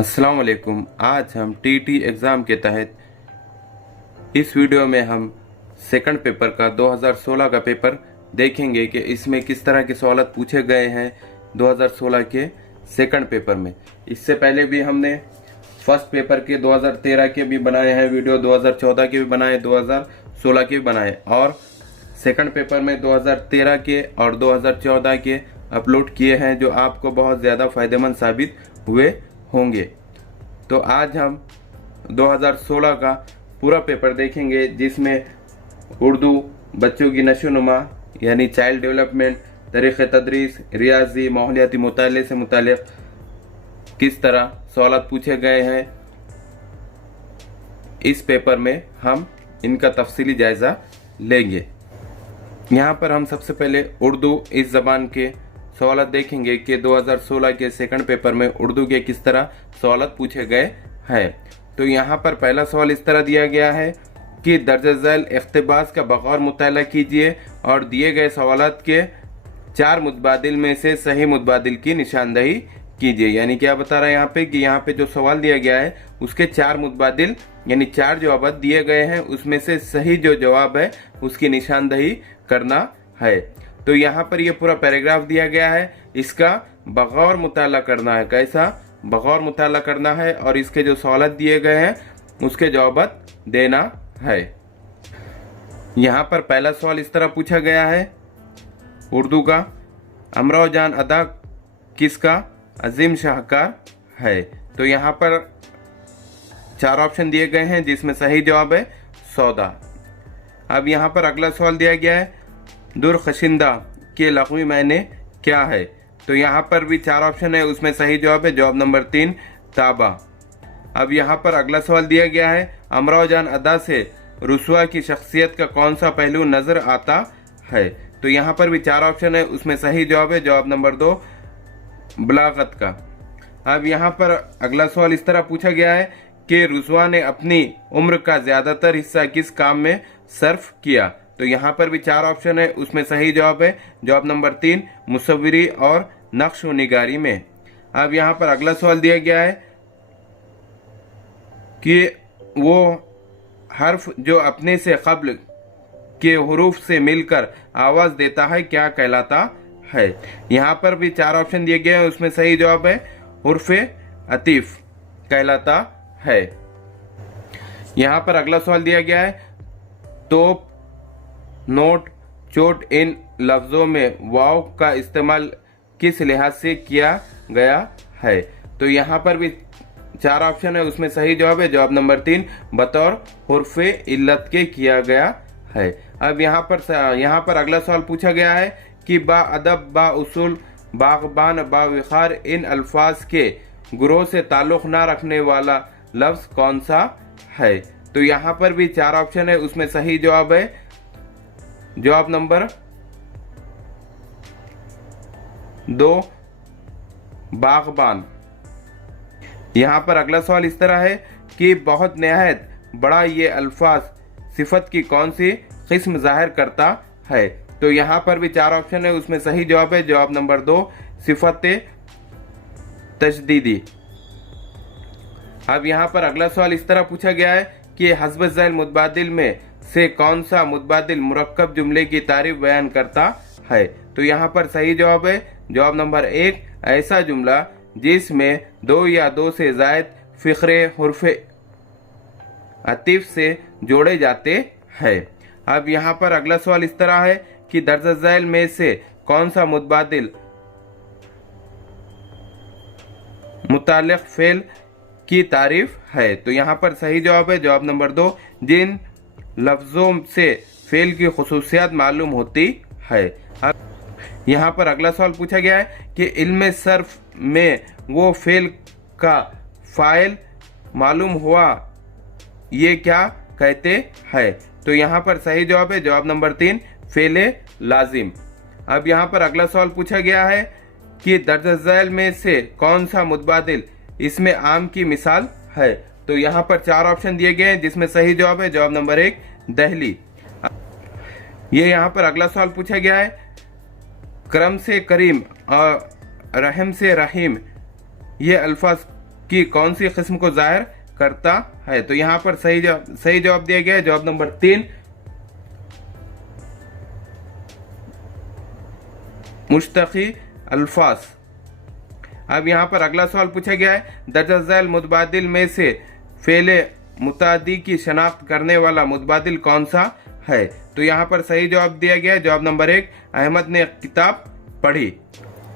अस्सलाम वालेकुम। आज हम टीटी एग्ज़ाम के तहत इस वीडियो में हम सेकंड पेपर का 2016 का पेपर देखेंगे कि इसमें किस तरह के सवाल पूछे गए हैं 2016 के सेकंड पेपर में। इससे पहले भी हमने फर्स्ट पेपर के 2013 के भी बनाए हैं वीडियो, 2014 के भी बनाए, 2016 के भी बनाए और सेकंड पेपर में 2013 के और 2014 के अपलोड किए हैं जो आपको बहुत ज़्यादा फ़ायदेमंद साबित हुए होंगे। तो आज हम 2016 का पूरा पेपर देखेंगे जिसमें उर्दू, बच्चों की नशोनुमा यानी चाइल्ड डेवलपमेंट, तरीक़े तदरीस, रियाजी, माहौलियाती मुताले से मुतालिक किस तरह सवाल पूछे गए हैं। इस पेपर में हम इनका तफसीली जायज़ा लेंगे। यहाँ पर हम सबसे पहले उर्दू इस ज़बान के सवाल देखेंगे कि 2016 के सेकंड पेपर में उर्दू के किस तरह सवाल पूछे गए हैं। तो यहाँ पर पहला सवाल इस तरह दिया गया है कि दर्ज झैल इक़्तिबास का बग़ौर मुताला कीजिए और दिए गए सवालात के 4 मुतबादिल में से सही मुतबादिल की निशानदही कीजिए। यानी क्या बता रहा है यहाँ पे कि यहाँ पे जो सवाल दिया गया है उसके 4 मुतबादिल यानी 4 जवाब दिए गए हैं, उसमें से सही जो जवाब है उसकी निशानदही करना है। तो यहाँ पर ये पूरा पैराग्राफ दिया गया है, इसका बग़ौर मुताला करना है। कैसा बग़ौर मुताला करना है और इसके जो सवाल दिए गए हैं उसके जवाब देना है। यहाँ पर पहला सवाल इस तरह पूछा गया है उर्दू का, अमराव जान अदा किसका अजीम शाहकार है। तो यहाँ पर 4 ऑप्शन दिए गए हैं जिसमें सही जवाब है सौदा। अब यहाँ पर अगला सवाल दिया गया है दुरखशिंदा के लग़वी मायने क्या है। तो यहाँ पर भी 4 ऑप्शन है, उसमें सही जवाब है जवाब नंबर 3 ताबा। अब यहाँ पर अगला सवाल दिया गया है अमराव जान अदा से रुसवा की शख्सियत का कौन सा पहलू नज़र आता है। तो यहाँ पर भी 4 ऑप्शन है, उसमें सही जवाब है जवाब नंबर 2 बलागत का। अब यहाँ पर अगला सवाल इस तरह पूछा गया है कि रुसवा ने अपनी उम्र का ज़्यादातर हिस्सा किस काम में सर्फ किया। तो यहाँ पर भी 4 ऑप्शन है, उसमें सही जवाब है जवाब नंबर 3 मुसव्विरी और नक्श व निगारी में। अब यहाँ पर अगला सवाल दिया गया है कि वो हर्फ जो अपने से क़ब्ल के हुरूफ से मिलकर आवाज़ देता है क्या कहलाता है। यहाँ पर भी 4 ऑप्शन दिए गए हैं, उसमें सही जवाब है हुर्फ़ अतीफ़ कहलाता है। यहाँ पर अगला सवाल दिया गया है तोप, नोट, चोट इन लफ्ज़ों में वाव का इस्तेमाल किस लिहाज से किया गया है। तो यहाँ पर भी 4 ऑप्शन है, उसमें सही जवाब है जवाब नंबर 3 बतौर हुर्फ़ इल्लत के किया गया है। अब यहाँ पर अगला सवाल पूछा गया है कि बा अदब, बा उसूल, बाग़बान, बा विखार इन अल्फाज के गुरोह से ताल्लुक़ ना रखने वाला लफ्ज़ कौन सा है। तो यहाँ पर भी 4 ऑप्शन है, उसमें सही जवाब है जवाब नंबर 2 बाग़बान। यहाँ पर अगला सवाल इस तरह है कि बहुत नहायत बड़ा ये अल्फाज सिफत की कौन सी किस्म ज़ाहिर करता है। तो यहाँ पर भी 4 ऑप्शन है, उसमें सही जवाब है जवाब नंबर 2 सिफत तशदीदी। अब यहाँ पर अगला सवाल इस तरह पूछा गया है कि हस्ब ज़ैल मुतबादिल में से कौन सा मुतबादिल मुरक्कब जुमले की तारीफ बयान करता है। तो यहाँ पर सही जवाब है जवाब नंबर 1 ऐसा जुमला जिसमें 2 या 2 से ज़ायद फ़िक्रे हुर्फ़ अतीफ़ से जोड़े जाते हैं। अब यहाँ पर अगला सवाल इस तरह है कि दर्ज झैल में से कौन सा मुतबादिल मुतालिक़ फ़ेल की तारीफ है। तो यहाँ पर सही जवाब है जवाब नंबर 2 जिन लफ्ज़ों से फ़ेल की खुसूसियात मालूम होती है। अब यहाँ पर अगला सवाल पूछा गया है कि इल्म सर्फ में वो फ़ेल का फ़ाइल मालूम हुआ ये क्या कहते हैं। तो यहाँ पर सही जवाब है जवाब नंबर 3 फ़ेल लाजिम। अब यहाँ पर अगला सवाल पूछा गया है कि दर्ज झैल में से कौन सा मुतबादिल इसमें आम की मिसाल है। तो यहाँ पर 4 ऑप्शन दिए गए हैं जिसमें सही जवाब है जवाब नंबर 1 दहली। ये यहाँ पर अगला सवाल पूछा गया है करम से करीम और रहम से रहीम ये अल्फाज की कौन सी किस्म को जाहिर करता है। तो यहाँ पर सही जवाब दिया गया है जवाब नंबर 3, मुश्तकी अल्फाज। अब यहाँ पर अगला सवाल पूछा गया है, दर्ज झैल मुतबादिल में से फेले मुतादी की शनाख्त करने वाला मुतबादिल कौन सा है। तो यहाँ पर सही जवाब दिया गया है जवाब नंबर 1, अहमद ने किताब पढ़ी।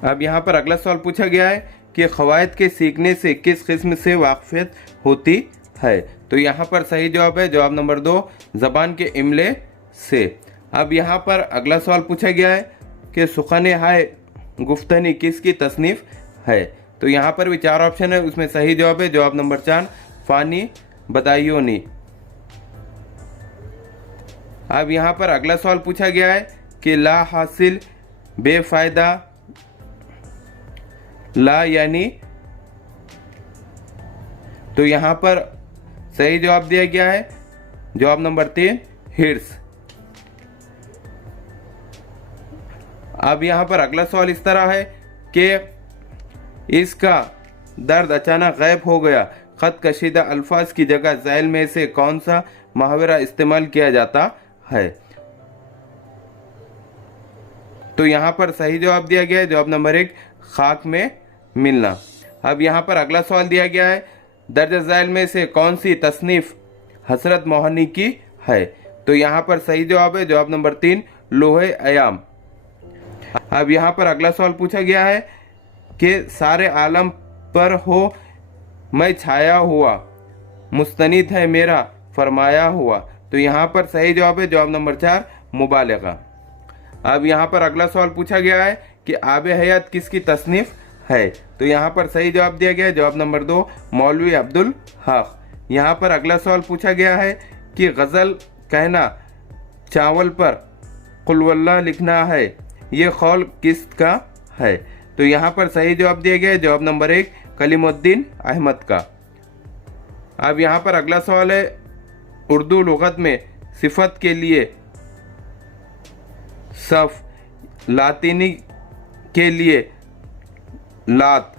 अब यहाँ पर अगला सवाल पूछा गया है कि क़वायद के सीखने से किस किस्म से वाक़फ़ियत होती है। तो यहाँ पर सही जवाब है जवाब नंबर 2, ज़बान के इमले से। अब यहाँ पर अगला सवाल पूछा गया है कि सुख़न हाय गुफ्तनी किसकी तसनीफ़ है। तो यहाँ पर भी 4 ऑप्शन है, उसमें सही जवाब है जवाब नंबर 4, फ़ानी बदायूनी। अब यहाँ पर अगला सवाल पूछा गया है कि ला हासिल बेफ़ायदा ला यानी। तो यहाँ पर सही जवाब दिया गया है जवाब नंबर 3, हिर्स। अब यहाँ पर अगला सवाल इस तरह है कि इसका दर्द अचानक गायब हो गया, खत कशीदा अल्फाज की जगह ज़ैल में से कौन सा मुहावरा इस्तेमाल किया जाता है। तो यहाँ पर सही जवाब दिया गया है जवाब नंबर 1, खाक में मिलना। अब यहाँ पर अगला सवाल दिया गया है, दर्ज झैल में से कौन सी तसनीफ़ हसरत मोहनी की है। तो यहाँ पर सही जवाब है जवाब नंबर 3, लोहे अयाम। अब यहाँ पर अगला सवाल पूछा गया है कि सारे आलम पर हो मैं छाया हुआ, मुस्तनिद है मेरा फरमाया हुआ। तो यहाँ पर सही जवाब है जवाब नंबर 4, मुबालगा। अब यहाँ पर अगला सवाल पूछा गया है कि आब हयात किसकी तसनीफ़ है। तो यहाँ पर सही जवाब दिया गया है जवाब नंबर 2, मौलवी अब्दुल हक। यहाँ पर अगला सवाल पूछा गया है कि गज़ल कहना चावल पर कुल्वल्लाह लिखना है, ये कौल किसका है। तो यहाँ पर सही जवाब दिया गया है जवाब नंबर 1, कलीमुद्दीन अहमद का। अब यहाँ पर अगला सवाल है, उर्दू लुगत में सिफत के लिए सफ, लातीनी के लिए लात,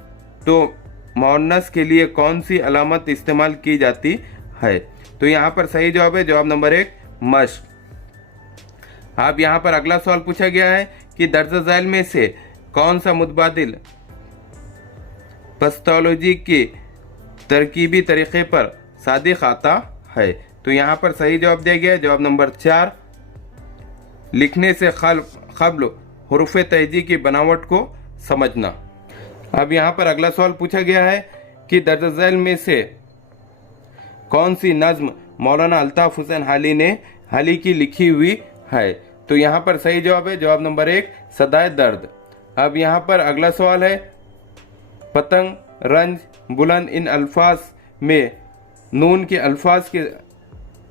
तो मुअन्नस के लिए कौन सी अलामत इस्तेमाल की जाती है। तो यहाँ पर सही जवाब है जवाब नंबर 1, मश्क। अब यहाँ पर अगला सवाल पूछा गया है कि दर्ज झैल में से कौन सा मुतबादिल पस्तोलॉजी के तरकीबी तरीक़े पर सादिक आता है। तो यहाँ पर सही जवाब दिया गया है जवाब नंबर 4, लिखने से क़ब्ल हुरूफ़ तहजी की बनावट को समझना। अब यहाँ पर अगला सवाल पूछा गया है कि दर्ज झैल में से कौन सी नज़्म मौलाना अल्ताफ़ हुसैन हाली की लिखी हुई है। तो यहाँ पर सही जवाब है जवाब नंबर 1, सदाए दर्द। अब यहाँ पर अगला सवाल है, पतंग, रंज, बुलंद, इन अल्फाज में नून के अल्फाज के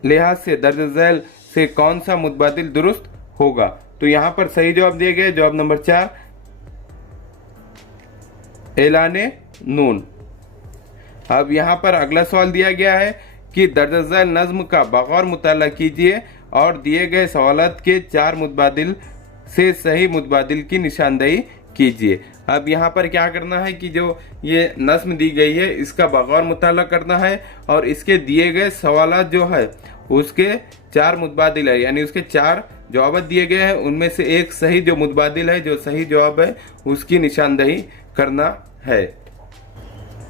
लिहाज से दर्ज झैल से कौन सा मुतबादिल दुरुस्त होगा। तो यहाँ पर सही जवाब दिए गए जवाब नंबर 4, एलाने नून। अब यहाँ पर अगला सवाल दिया गया है कि दर्ज झैल नज़्म का बगौर मुताला कीजिए और दिए गए सवालात के 4 मुतबादिल से सही मुतबादिल की निशानदेही कीजिए। अब यहाँ पर क्या करना है कि जो ये नज़्म दी गई है इसका बगौर मुताला करना है और इसके दिए गए सवालात जो है उसके 4 मुतबादिल है, यानी उसके 4 जवाब दिए गए हैं, उनमें से एक सही जो मुतबादिल है, जो सही जवाब है उसकी निशानदेही करना है।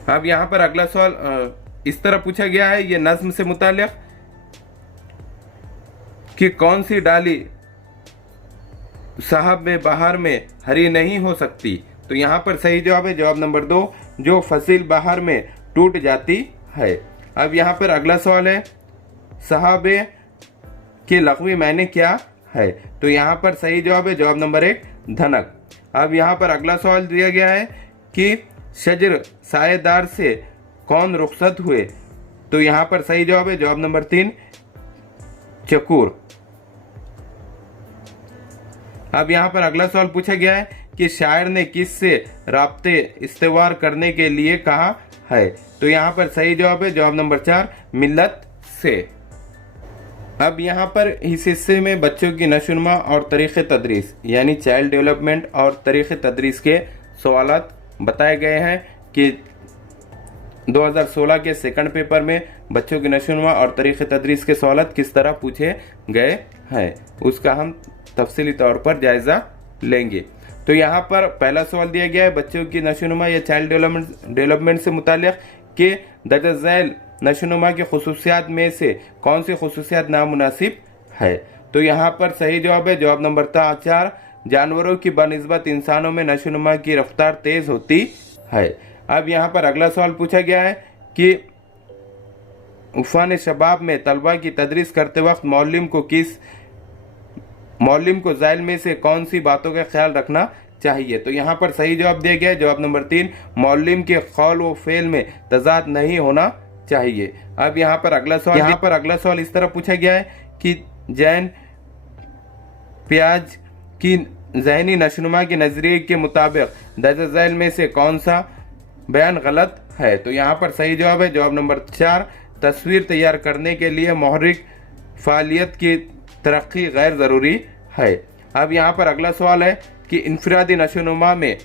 अब यहाँ पर अगला सवाल इस तरह पूछा गया है, ये नज़्म से मुताल्लिक़ कि कौन सी डाली साहब में बाहर में हरी नहीं हो सकती। तो यहाँ पर सही जवाब है जवाब नंबर 2, जो फसिल बाहर में टूट जाती है। अब यहाँ पर अगला सवाल है, साहबे के लग़वी मायने क्या है। तो यहाँ पर सही जवाब है जवाब नंबर 1, धनक। अब यहाँ पर अगला सवाल दिया गया है कि शजर सायेदार से कौन रुखसत हुए। तो यहाँ पर सही जवाब है जवाब नंबर 3, चकूर। अब यहाँ पर अगला सवाल पूछा गया है कि शायर ने किस से राब्ते इस्तेवार करने के लिए कहा है। तो यहाँ पर सही जवाब है जवाब नंबर 4, मिल्लत से। अब यहाँ पर इस हिस्से में बच्चों की नशोनुमा और तरीक़े तदरीस यानी चाइल्ड डेवलपमेंट और तरीक़े तदरीस के सवालात बताए गए हैं कि 2016 के सेकंड पेपर में बच्चों की नशोनुमा और तरीक़े तदरीस के सवाल किस तरह पूछे गए हैं, उसका हम तफसीली तौर पर जायज़ा लेंगे। तो यहाँ पर पहला सवाल दिया गया है बच्चों की नशोनुमा या चाइल्ड डेवलपमेंट से मुताल्लिक़ कि दर्ज झैल नशोनुमा की खुसूसियात में से कौन सी खुसूसियात नामुनासिब है। तो यहाँ पर सही जवाब है जवाब नंबर 4, जानवरों की बनिस्बत इंसानों में नशोनुमा की रफ्तार तेज़ होती है। अब यहाँ पर अगला सवाल पूछा गया है कि उफ़ान शबाब में तलबा की तदरीस करते वक्त मौलिम को ज़ैल में से कौन सी बातों का ख्याल रखना चाहिए। तो यहाँ पर सही जवाब दिया गया है जवाब नंबर 3, मौलिम के कौल व फ़ेल में तज़ाद नहीं होना चाहिए। अब यहाँ पर अगला सवाल इस तरह पूछा गया है कि जैन प्याज की ज़हनी नशोनुमा के नज़रिए के मुताबिक दर्ज झैल में से कौन सा बयान गलत है। तो यहाँ पर सही जवाब है जवाब नंबर 4, तस्वीर तैयार करने के लिए मुहर्रिक फ़ालियत की तरक्की गैर ज़रूरी है। अब यहाँ पर अगला सवाल है कि इनफरादी नशोनुमा में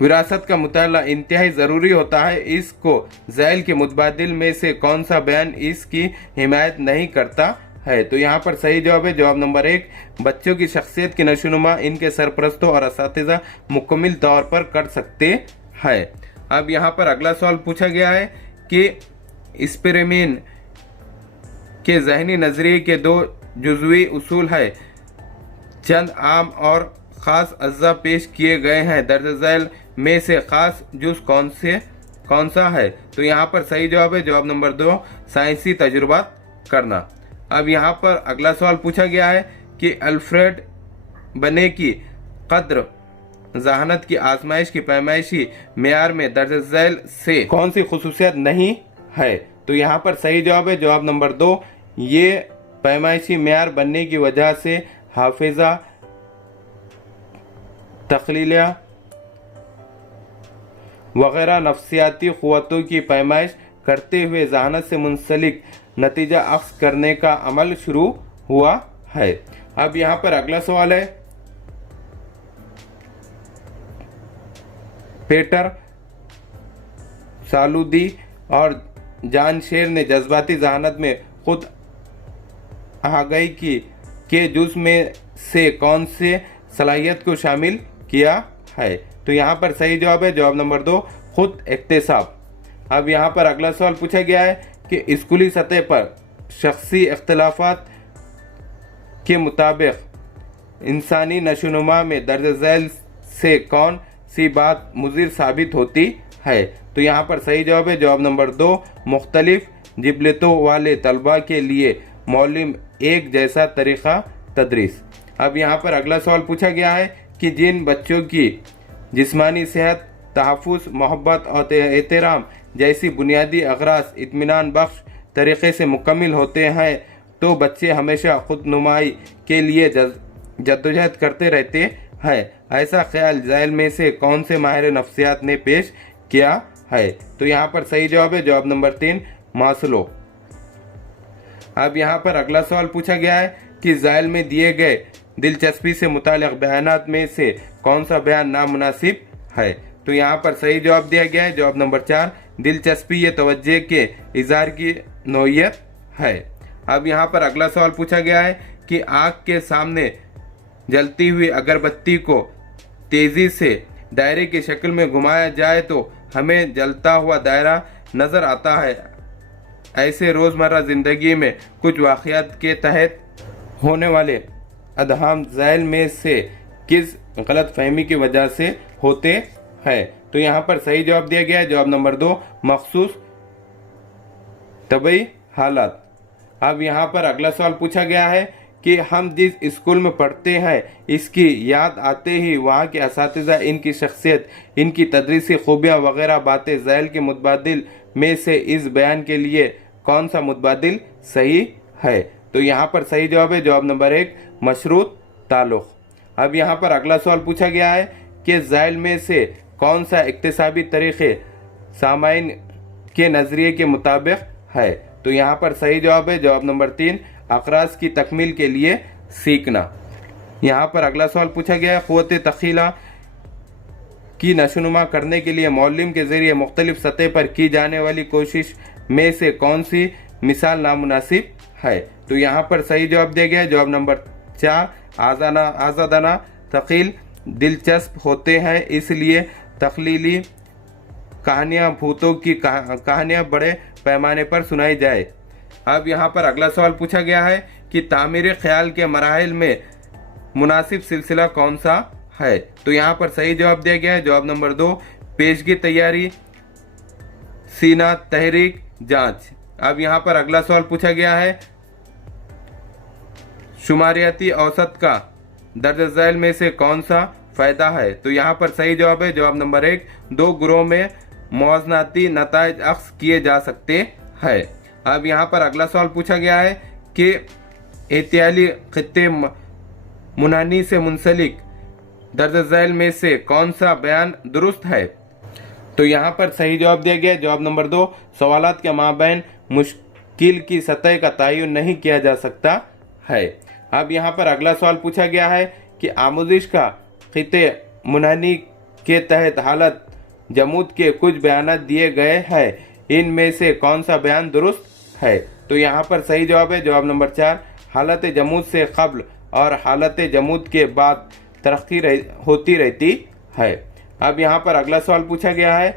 विरासत का मुताला इंतहाई ज़रूरी होता है, इसको ज़ैल के मुतबादिल में से कौन सा बयान इसकी हिमायत नहीं करता है। तो यहाँ पर सही जवाब है जवाब नंबर 1, बच्चों की शख्सियत की नशोनुमा इनके सरपरस्तों और असातिज़ा मुकम्मल तौर पर कर सकते हैं। अब यहाँ पर अगला सवाल पूछा गया है कि स्पेरेमिन के ज़हनी नज़रिए के 2 जुज़वी उसूल है, चंद आम और ख़ास अज्जा पेश किए गए हैं, दर्ज झैल में से ख़ास जुज़ कौन सा है। तो यहाँ पर सही जवाब है जवाब नंबर 2, साइंसी तजुर्बा करना। अब यहाँ पर अगला सवाल पूछा गया है कि अल्फ्रेड बने की कद्र जहानत की आजमाइश की पैमाइशी मेयार में दर्ज झैल से कौन सी खुसूसियत नहीं है। तो यहाँ पर सही जवाब है जवाब नंबर 2, ये पैमाइशी मेयार बनने की वजह से हाफिजा, तख्लीलिया वगैरह नफ्सियाती क़ुव्वतों की पैमाइश करते हुए जहानत से मुंसलिक नतीजा अक्स करने का अमल शुरू हुआ है। अब यहाँ पर अगला सवाल है, पेटर सालूदी और जान शेर ने जज्बाती जहानत में खुद आगाही के जुज़ में से कौन से सलाहियत को शामिल किया है। तो यहाँ पर सही जवाब है जवाब नंबर 2, खुद इख्तिसाब। अब यहाँ पर अगला सवाल पूछा गया है कि स्कूली सतह पर शख्सी इख्तिलाफात के मुताबिक इंसानी नशोनुमा में दर्ज झैल से कौन सी बात मुज़िर साबित होती है। तो यहाँ पर सही जवाब है जवाब नंबर 2, मुख्तलिफ जिबलतों वाले तलबा के लिए मौलिम एक जैसा तरीक़ा तदरीस। अब यहाँ पर अगला सवाल पूछा गया है कि जिन बच्चों की जिस्मानी सेहत, तहफ़्फ़ुज़, मोहब्बत और एहतराम जैसी बुनियादी अगराज इत्मीनान बख्श तरीक़े से मुकम्मल होते हैं, तो बच्चे हमेशा खुद नुमाई के लिए जद्दोजहद करते रहते हैं। ऐसा ख्याल झैल में से कौन से माहिर नफ्सियात ने पेश किया है। तो यहाँ पर सही जवाब है जवाब नंबर 3, मास्लो। अब यहाँ पर अगला सवाल पूछा गया है कि झैल में दिए गए दिलचस्पी से मुताल्लिक़ बयानात में से कौन सा बयान नामुनासिब है। तो यहाँ पर सही जवाब दिया गया है जवाब नंबर 4, दिलचस्पी ये तवज्जो के इज़हार की नौइयत है। अब यहाँ पर अगला सवाल पूछा गया है कि आँख के सामने जलती हुई अगरबत्ती को तेज़ी से दायरे की शक्ल में घुमाया जाए तो हमें जलता हुआ दायरा नज़र आता है। ऐसे रोज़मर्रा ज़िंदगी में कुछ वाक़यात के तहत होने वाले अदहाम झैल में से किस गलत फहमी की वजह से होते हैं। तो यहाँ पर सही जवाब दिया गया है जवाब नंबर 2, मखसूस तबई हालात। अब यहाँ पर अगला सवाल पूछा गया है कि हम जिस स्कूल में पढ़ते हैं इसकी याद आते ही वहाँ के असातिज़ा, इनकी शख्सियत, इनकी तदरीसी खूबियाँ वगैरह बातें झैल के मुतबादिल में से इस बयान के लिए कौन सा मुतबादिल सही है। तो यहाँ पर सही जवाब है जवाब नंबर 1, मशरूत ताल्लुक़। अब यहाँ पर अगला सवाल पूछा गया है कि झैल में से कौन सा इक्तिसाबी तरीक़े सामाइन के नज़रिए के मुताबिक है। तो यहाँ पर सही जवाब है जवाब नंबर 3, अक़राज़ की तकमील के लिए सीखना। यहाँ पर अगला सवाल पूछा गया है, क़ुव्वत तख़ीला की नशोनुमा करने के लिए मौलम के ज़रिए मुख्तलिफ सतह पर की जाने वाली कोशिश में से कौन सी मिसाल नामुनासिब है। तो यहाँ पर सही जवाब दिया गया है जवाब नंबर 4, आज़ादाना तख़ील दिलचस्प होते हैं, इसलिए तख़लीली कहानियाँ भूतों की कहानियाँ बड़े पैमाने पर सुनाई जाए। अब यहाँ पर अगला सवाल पूछा गया है कि तामीर ख्याल के मराहिल में मुनासिब सिलसिला कौन सा है। तो यहाँ पर सही जवाब दिया गया है जवाब नंबर 2, पेशगी तैयारी, सीना तहरीक, जांच। अब यहाँ पर अगला सवाल पूछा गया है शुमारियाती औसत का दर्ज झैल में से कौन सा फ़ायदा है। तो यहाँ पर सही जवाब है जवाब नंबर 1, 2 ग्रोह में मौज़नाती नताइज अक्स किए जा सकते हैं। अब यहाँ पर अगला सवाल पूछा गया है कि एहतियाली खित्ते मुनानी से मुंसलिक दर्ज झैल में से कौन सा बयान दुरुस्त है। तो यहाँ पर सही जवाब दिया गया जवाब नंबर 2, सवालात के माबैन मुश्किल की सतह का तयन नहीं किया जा सकता है। अब यहाँ पर अगला सवाल पूछा गया है कि आमोजिश का खित्ते मुनानी के तहत हालत जमूद के कुछ बयान दिए गए हैं, इनमें से कौन सा बयान दुरुस्त है। तो यहाँ पर सही जवाब है जवाब नंबर 4, हालत जमूद से कब्ल और हालत जमूद के बाद तरक्की होती रहती है। अब यहाँ पर अगला सवाल पूछा गया है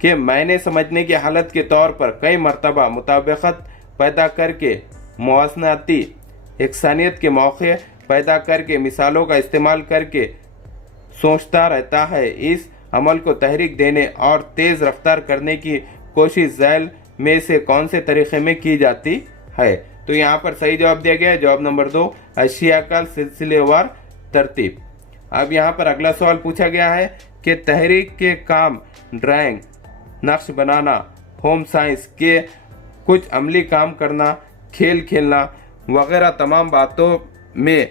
कि मैंने समझने की हालत के तौर पर कई मरतबा मुताबिकत पैदा करके मुवासनाती यकसानियत के मौके पैदा करके मिसालों का इस्तेमाल करके सोचता रहता है। इस अमल को तहरीक देने और तेज़ रफ्तार करने की कोशिश झैल में से कौन से तरीके में की जाती है। तो यहाँ पर सही जवाब दिया गया है जवाब नंबर 2, अशिया का सिलसिलेवार तरतीब। अब यहाँ पर अगला सवाल पूछा गया है कि तहरीक के काम ड्राइंग, नक्श बनाना, होम साइंस के कुछ अमली काम करना, खेल खेलना वगैरह तमाम बातों में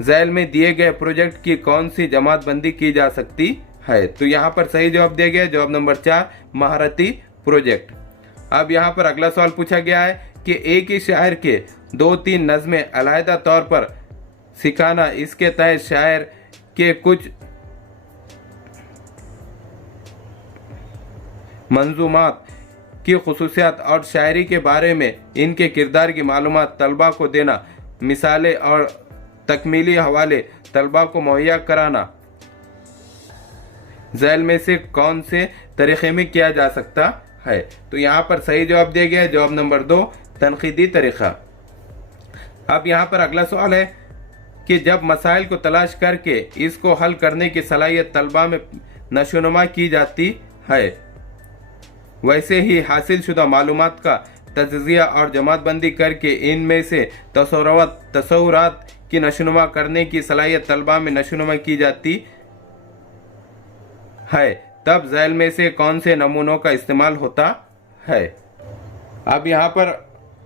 झैल में दिए गए प्रोजेक्ट की कौन सी जमात बंदी की जा सकती है। तो यहाँ पर सही जवाब दिया गया जवाब नंबर 4, महारती प्रोजेक्ट। अब यहाँ पर अगला सवाल पूछा गया है कि एक ही शायर के 2-3 नज़में अलहदा तौर पर सिखाना, इसके तहत शायर के कुछ मंजूमात की खुसूसियात और शायरी के बारे में इनके किरदार की मालूमात तलबा को देना, मिसालें और तकमीली हवाले तलबा को मुहैया कराना, झैल में से कौन से तरीके में किया जा सकता है। तो यहाँ पर सही जवाब दिया गया है जवाब नंबर 2, तनकीदी तरीक़ा। अब यहाँ पर अगला सवाल है कि जब मसाइल को तलाश करके इसको हल करने की सलाहियत तलबा में नशोनुमा की जाती है, वैसे ही हासिल शुदा मालूमात का तज्ज़िया और जमातबंदी करके इनमें से तसव्वुरात की नशोनुमा करने की सलाहियत तलबा में नशोनुमा की जाती है, तब झैल में से कौन से नमूनों का इस्तेमाल होता है। अब यहाँ पर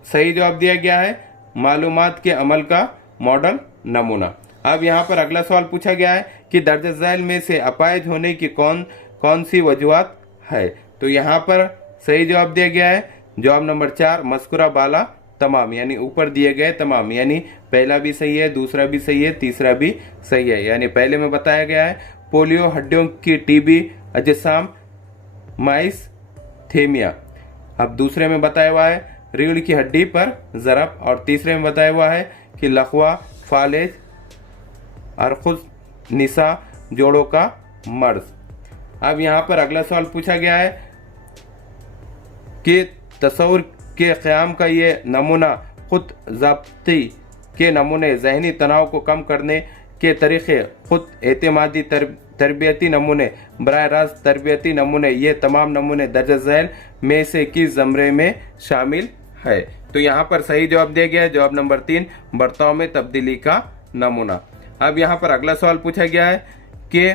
सही जवाब दिया गया है मालूमात के अमल का मॉडल नमूना। अब यहाँ पर अगला सवाल पूछा गया है कि दर्ज झैल में से अपाहिज होने की कौन सी वजूहात है। तो यहाँ पर सही जवाब दिया गया है जवाब नंबर 4, मस्कुरा बाला तमाम, यानी ऊपर दिए गए तमाम, यानी पहला भी सही है, दूसरा भी सही है, तीसरा भी सही है। यानी पहले में बताया गया है पोलियो, हड्डियों की टीबी, अजसाम, माइस थेमिया। अब दूसरे में बताया हुआ है रीढ़ की हड्डी पर ज़रब, और तीसरे में बताया हुआ है कि लखवा, फालेज, अरखुज, निसा, जोड़ों का मर्ज। अब यहाँ पर अगला सवाल पूछा गया है कि तसव्वुर के क़याम का ये नमूना खुद ज़ब्ती के नमूने, जहनी तनाव को कम करने के तरीक़े, खुद एतमादी तरबियती नमूने, बराह रास्त तरबियती नमूने, ये तमाम नमूने दर्ज झैल में से किस ज़मरे में शामिल है। तो यहाँ पर सही जवाब दिया गया है जवाब नंबर 3, बर्ताव में तब्दीली का नमूना। अब यहाँ पर अगला सवाल पूछा गया है कि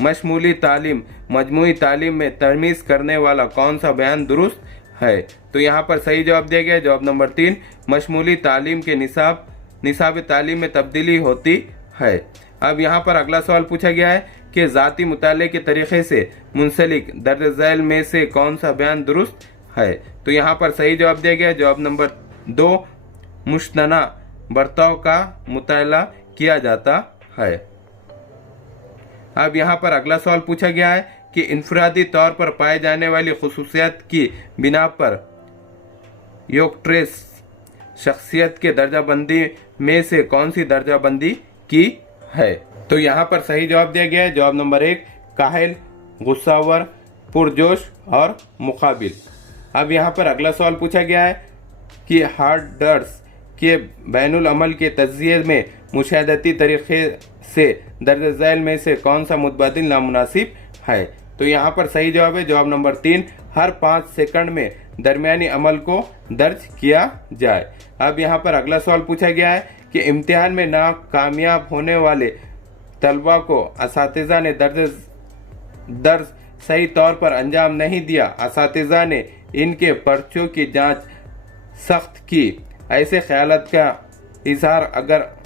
मशमूली तालीम, मजमूई तालीम में तरमीज़ करने वाला कौन सा बयान दुरुस्त है। तो यहाँ पर सही जवाब दिया गया है जवाब नंबर 3, मशमूली तालीम के निसाब तालीम में तब्दीली होती है। अब यहाँ पर अगला सवाल पूछा गया है कि ज़ाती मुताले के तरीक़े से मुंसलिक दर्ज झैल में से कौन सा बयान दुरुस्त है। तो यहाँ पर सही जवाब दिया गया है जवाब नंबर 2, मुश्तना बर्ताव का मुताला किया जाता है। अब यहाँ पर अगला सवाल पूछा गया है कि इनफरादी तौर पर पाए जाने वाली खुसूसियत की बिना पर योक्ट्रेस शख्सियत के दर्जाबंदी में से कौन सी दर्जाबंदी की है? तो यहाँ पर सही जवाब दिया गया है। जवाब नंबर 1 काहिल, गुस्सावर, पुरजोश और मुकाबिल। अब यहाँ पर अगला सवाल पूछा गया है कि हार्डर्स के बैनुल अमल के तज्जिये में मुशाहदती तरीके से दर्ज झैल में से कौन सा मुतबादिल नामुनासिब है? तो यहाँ पर सही जवाब है जवाब नंबर 3 हर 5 सेकंड में दरमियानी अमल को दर्ज किया जाए। अब यहाँ पर अगला सवाल पूछा गया है कि इम्तिहान में नाकामयाब होने वाले तलबा को असातिज़ा ने दर्ज सही तौर पर अंजाम नहीं दिया, असातिज़ा ने इनके पर्चों की जांच सख्त की, ऐसे ख्यालात का इजहार अगर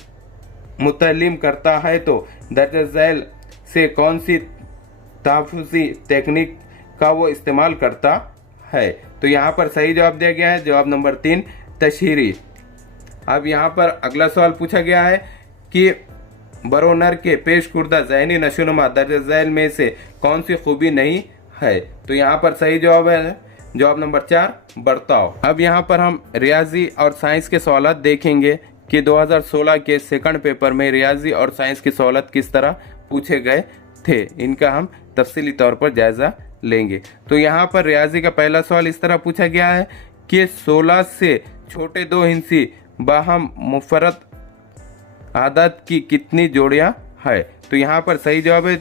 मुतल्लिम करता है तो दर्ज झैल से कौन सी तहफ़्फ़ुज़ी टेक्निक का वो इस्तेमाल करता है? तो यहाँ पर सही जवाब दिया गया है जवाब नंबर 3 तशहीरी। अब यहाँ पर अगला सवाल पूछा गया है कि बरोनर के पेश कुर्दा ज़हनी नशोनुमा दर्ज झैल में से कौन सी खूबी नहीं है? तो यहाँ पर सही जवाब है जवाब नंबर 4 बर्ताव। अब यहाँ पर हम रियाजी और साइंस के सवाल देखेंगे कि 2016 के सेकंड पेपर में रियाजी और साइंस के सवाल किस तरह पूछे गए थे, इनका हम तफसीली तौर पर जायजा लेंगे। तो यहाँ पर रियाजी का पहला सवाल इस तरह पूछा गया है कि 16 से छोटे 2 हिंसी बाहम मुफरत आदत की कितनी जोड़ियाँ है? तो यहाँ पर सही जवाब है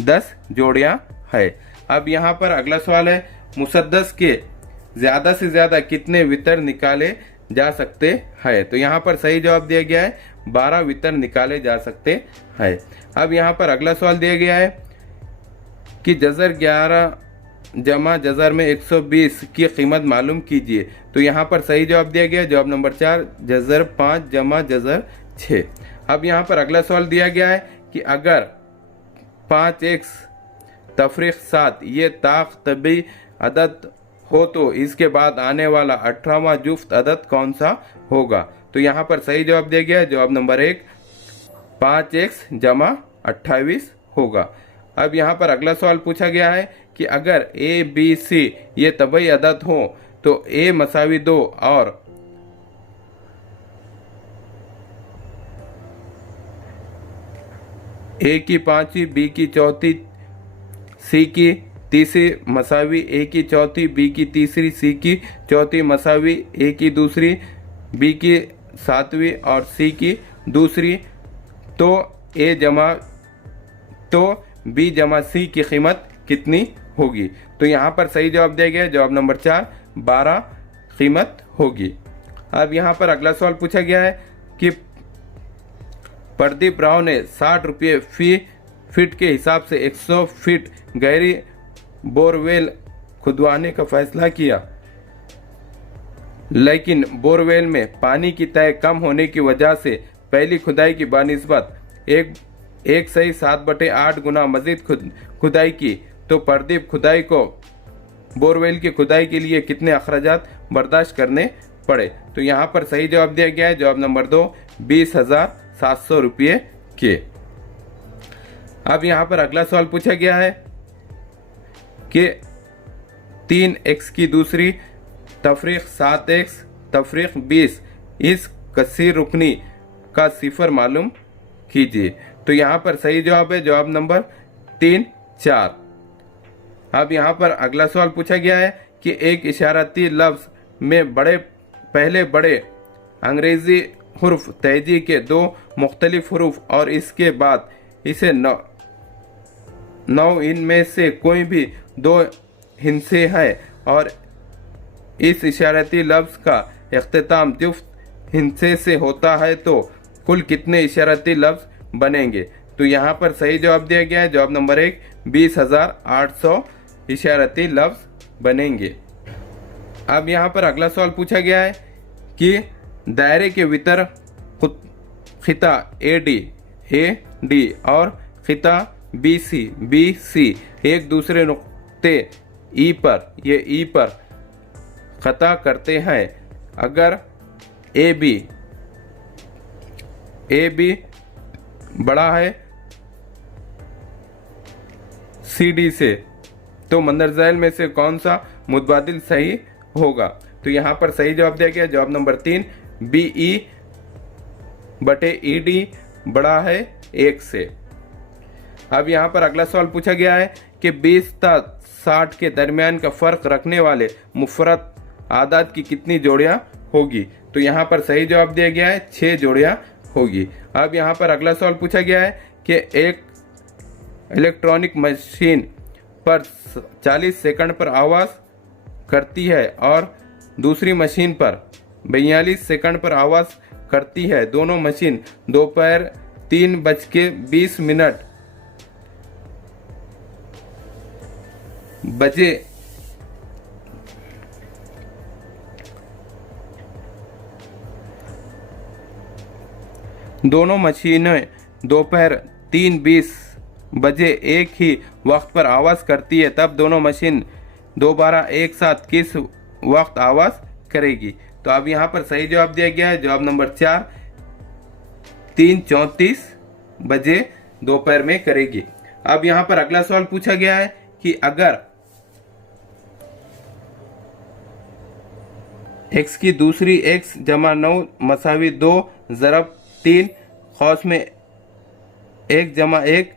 10 जोड़ियाँ है। अब यहाँ पर अगला सवाल है मुसद्दस के ज़्यादा से ज़्यादा कितने वितर निकाले जा सकते हैं? तो यहाँ पर सही जवाब दिया गया है 12 वितर निकाले जा सकते हैं। अब यहाँ पर अगला सवाल दिया गया है कि जज़र 11 जमा जज़र में 120 की कीमत मालूम कीजिए। तो यहाँ पर सही जवाब दिया गया है जवाब नंबर 4 जज़र 5 जमा जज़र 6। अब यहाँ पर अगला सवाल दिया गया है कि अगर 5x तफरीक 7 ये ताक तबी अदद हो तो इसके बाद आने वाला 18वां जुफ्त अदद कौन सा होगा? तो यहाँ पर सही जवाब दिया गया है जवाब नंबर 1 5x जमा 28 होगा। अब यहाँ पर अगला सवाल पूछा गया है कि अगर a b c ये तबई अदद हो तो a मसावी 2 और a की 5वीं b की 4थी c की तीसरी मसावी a की 4थी b की तीसरी c की 4थी मसावी a की दूसरी b की 7वीं और c की दूसरी, तो b जमा c की कीमत कितनी होगी? तो यहाँ पर सही जवाब दिया गया है जवाब नंबर 4 12 कीमत होगी। अब यहाँ पर अगला सवाल पूछा गया है कि प्रदीप राव ने 60 रुपये फी फीट के हिसाब से 100 फीट गहरी बोरवेल खुदवाने का फैसला किया, लेकिन बोरवेल में पानी की तय कम होने की वजह से पहली खुदाई की बानिस्बत एक सही 7/8 गुना मजीद खुदाई की, तो प्रदीप खुदाई को बोरवेल की खुदाई के लिए कितने अखराजात बर्दाश्त करने पड़े? तो यहाँ पर सही जवाब दिया गया है जवाब नंबर 2 20,700 रुपये के। अब यहाँ पर अगला सवाल पूछा गया है कि 3x की दूसरी तफरीक 7x तफरीक 20 इस कसीर रुकनी का सिफर मालूम कीजिए। तो यहाँ पर सही जवाब है जवाब नंबर 3 4। अब यहाँ पर अगला सवाल पूछा गया है कि एक इशारती लफ्ज़ में पहले बड़े अंग्रेज़ी हुर्फ तेजी के 2 मुख्तलिफ हुरूफ और इसके बाद इसे 9 इनमें से कोई भी 2 हिस्से है और इस इशारती लफ्ज़ का इख्तिताम जुफ्त हिस्से से होता है, तो कुल कितने इशारती लफ्ज़ बनेंगे? तो यहाँ पर सही जवाब दिया गया है जवाब नंबर 1 20,800 इशारती लफ्ज़ बनेंगे। अब यहाँ पर अगला सवाल पूछा गया है कि दायरे के वितर खिता AD और खिता BC एक दूसरे नुक्ते E पर खता करते हैं। अगर AB बड़ा है सी डी से, तो मंदरजाइल में से कौन सा मुतबादिल सही होगा? तो यहाँ पर सही जवाब दिया गया जवाब नंबर 3, BE बटे ED बड़ा है 1 से। अब यहाँ पर अगला सवाल पूछा गया है कि 20 ता 60 के दरमियान का फर्क रखने वाले मुफरत आदाद की कितनी जोड़ियाँ होगी? तो यहाँ पर सही जवाब दिया गया है 6 जोड़ियाँ होगी। अब यहाँ पर अगला सवाल पूछा गया है कि एक इलेक्ट्रॉनिक मशीन पर 40 सेकंड पर आवाज़ करती है और दूसरी मशीन पर 42 सेकंड पर आवाज़ करती है। दोनों मशीन दोपहर 3:20 बजे दोनों मशीनें दोपहर 3:20 बजे एक ही वक्त पर आवाज़ करती है, तब दोनों मशीन दोबारा एक साथ किस वक्त आवाज़ करेगी? तो अब यहाँ पर सही जवाब दिया गया है जवाब नंबर 4, 3:34 बजे दोपहर में करेगी। अब यहाँ पर अगला सवाल पूछा गया है कि अगर x की दूसरी x जमा 9 मसावी 2 ज़रब 3 खौस में 1 जमा 1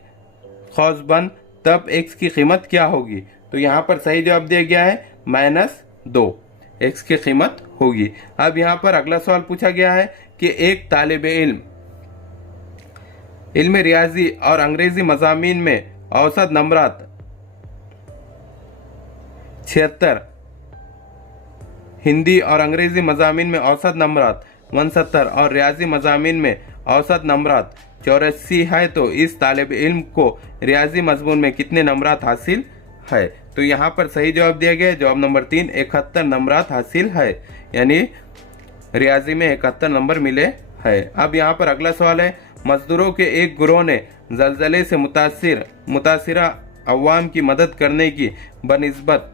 खौस बंद, तब x की कीमत क्या होगी? तो यहाँ पर सही जवाब दिया गया है -2 x की कीमत होगी। अब यहाँ पर अगला सवाल पूछा गया है कि एक तालिब इल्म रियाजी और अंग्रेजी मज़ामीन में औसत नंबरात 76, हिंदी और अंग्रेजी मज़ामीन में औसत नंबरात 69 और रियाजी मज़ामीन में औसत नंबरात 84 है, तो इस तालिब इल्म को रियाजी मजमून में कितने नंबरात हासिल है? तो यहाँ पर सही जवाब दिया गया जवाब नंबर 3, 71 नंबरात हासिल है, यानी रियाजी में 71 नंबर मिले है। अब यहाँ पर अगला सवाल है, मजदूरों के एक गिरोह ने जलजले से मुतासिरा अवाम की मदद करने की बनिस्बत,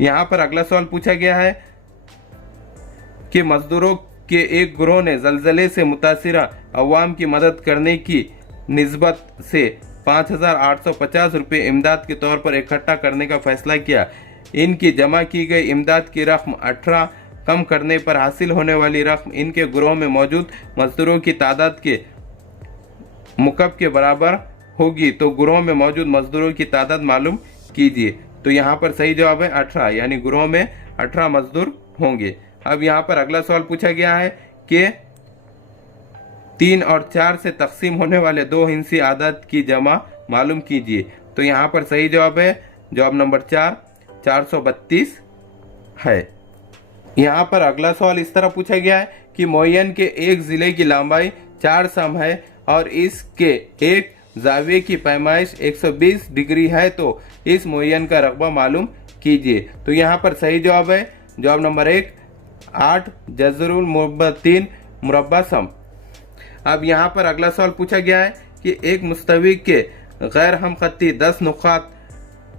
यहाँ पर अगला सवाल पूछा गया है कि मजदूरों के एक गिरोह ने जलजले से मुतासिरा अवाम की मदद करने की निस्बत से 5,850 रुपये इमदाद के तौर पर इकट्ठा करने का फैसला किया। इनकी जमा की गई इमदाद की रकम 18 कम करने पर हासिल होने वाली रकम इनके गिरोह में मौजूद मजदूरों की तादाद के मुकब के बराबर होगी, तो गिरोह में मौजूद मजदूरों की तादाद मालूम कीजिए। तो यहाँ पर सही जवाब है 18, यानी गिरोह में 18 मजदूर होंगे। अब यहाँ पर अगला सवाल पूछा गया है कि 3 और 4 से तकसीम होने वाले 2 हिंसी आदाद की जमा मालूम कीजिए। तो यहाँ पर सही जवाब है जवाब नंबर 4, 432 है। यहाँ पर अगला सवाल इस तरह पूछा गया है कि मुअय्यन के एक ज़िले की लंबाई 4 सम है और इसके एक जाविये की पैमाइश 120 डिग्री है, तो इस मुअय्यन का रकबा मालूम कीजिए। तो यहाँ पर सही जवाब है जवाब नंबर 1, 8 जज़रुल मुरब्बा 3 मुरब्बा सम। अब यहाँ पर अगला सवाल पूछा गया है कि एक मुस्तवी के गैर हमखत्ती 10 नुकात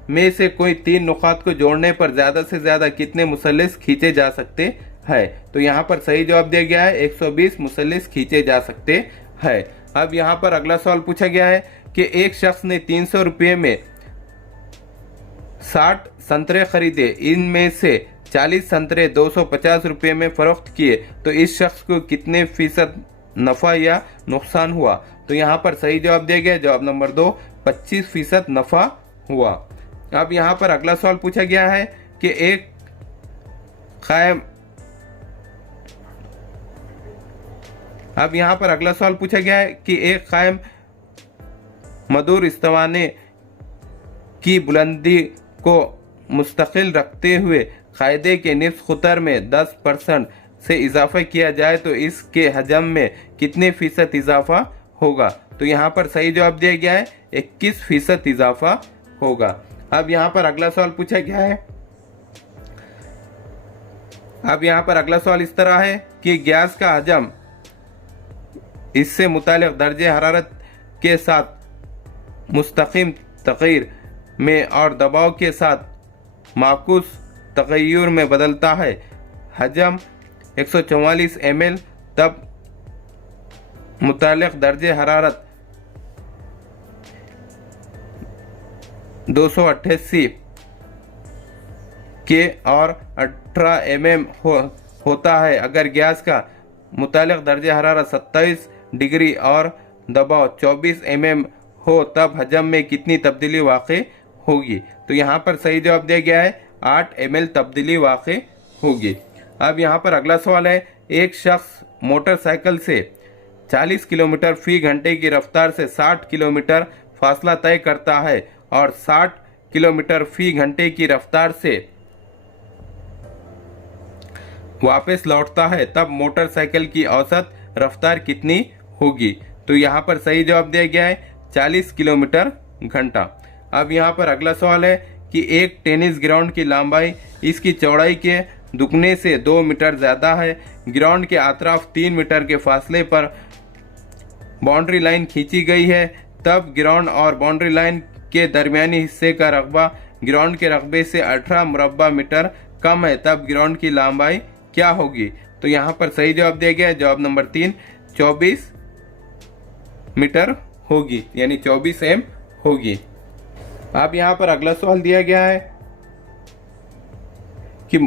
में से कोई 3 नुकात को जोड़ने पर ज़्यादा से ज़्यादा कितने मुसल्लिस खींचे जा सकते हैं? तो यहाँ पर सही जवाब दिया गया है 120 मुसल्लिस खींचे जा सकते हैं। अब यहाँ पर अगला सवाल पूछा गया है कि एक शख्स ने 300 रुपये में 60 संतरे खरीदे, इनमें से 40 संतरे 250 रुपये में फरोख्त किए, तो इस शख्स को कितने फीसद नफ़ा या नुकसान हुआ? तो यहाँ पर सही जवाब दिया गया जवाब नंबर 2, 25% नफ़ा हुआ। अब यहाँ पर अगला सवाल पूछा गया है कि एक कायम मदूर इस्तिवाने की बुलंदी को मुस्तकिल रखते हुए कायदे के निफ्स खुतर में 10% से इजाफा किया जाए तो इसके हजम में कितने फीसद इजाफा होगा? तो यहाँ पर सही जवाब दिया गया है 21% इजाफा होगा। अब यहाँ पर अगला सवाल पूछा गया है, अब यहाँ पर अगला सवाल इस तरह है कि गैस का हजम इससे मुतालिक दर्जे हरारत के साथ मुस्तकिम तग़य्युर में और दबाव के साथ माकूस तग़य्युर में बदलता है। हजम 144 ml, तब मुतालिक दर्जे हरारत 288 के और 18 mm होता है। अगर गैस का मुतालिक दर्जा हरारत 27 डिग्री और दबाव 24 mm हो तब हजम में कितनी तब्दीली वाक़ई होगी? तो यहाँ पर सही जवाब दिया गया है 8 ml तब्दीली वाक़ई होगी। अब यहाँ पर अगला सवाल है, एक शख्स मोटरसाइकिल से 40 किलोमीटर फी घंटे की रफ्तार से 60 किलोमीटर फासला तय करता है और 60 किलोमीटर फी घंटे की रफ्तार से वापस लौटता है, तब मोटरसाइकिल की औसत रफ्तार कितनी होगी? तो यहाँ पर सही जवाब दिया गया है 40 किलोमीटर घंटा। अब यहाँ पर अगला सवाल है कि एक टेनिस ग्राउंड की लंबाई इसकी चौड़ाई के दुगने से 2 मीटर ज़्यादा है। ग्राउंड के अतराफ 3 मीटर के फासले पर बाउंड्री लाइन खींची गई है, तब ग्राउंड और बाउंड्री लाइन के दरमियानी हिस्से का रकबा ग्राउंड के रकबे से 18 मुरब्बा मीटर कम है, तब ग्राउंड की लंबाई क्या होगी? तो यहाँ पर सही जवाब दिया गया है जवाब नंबर 3 24 मीटर होगी, यानी 24 m होगी। अब यहाँ पर अगला सवाल दिया गया है कि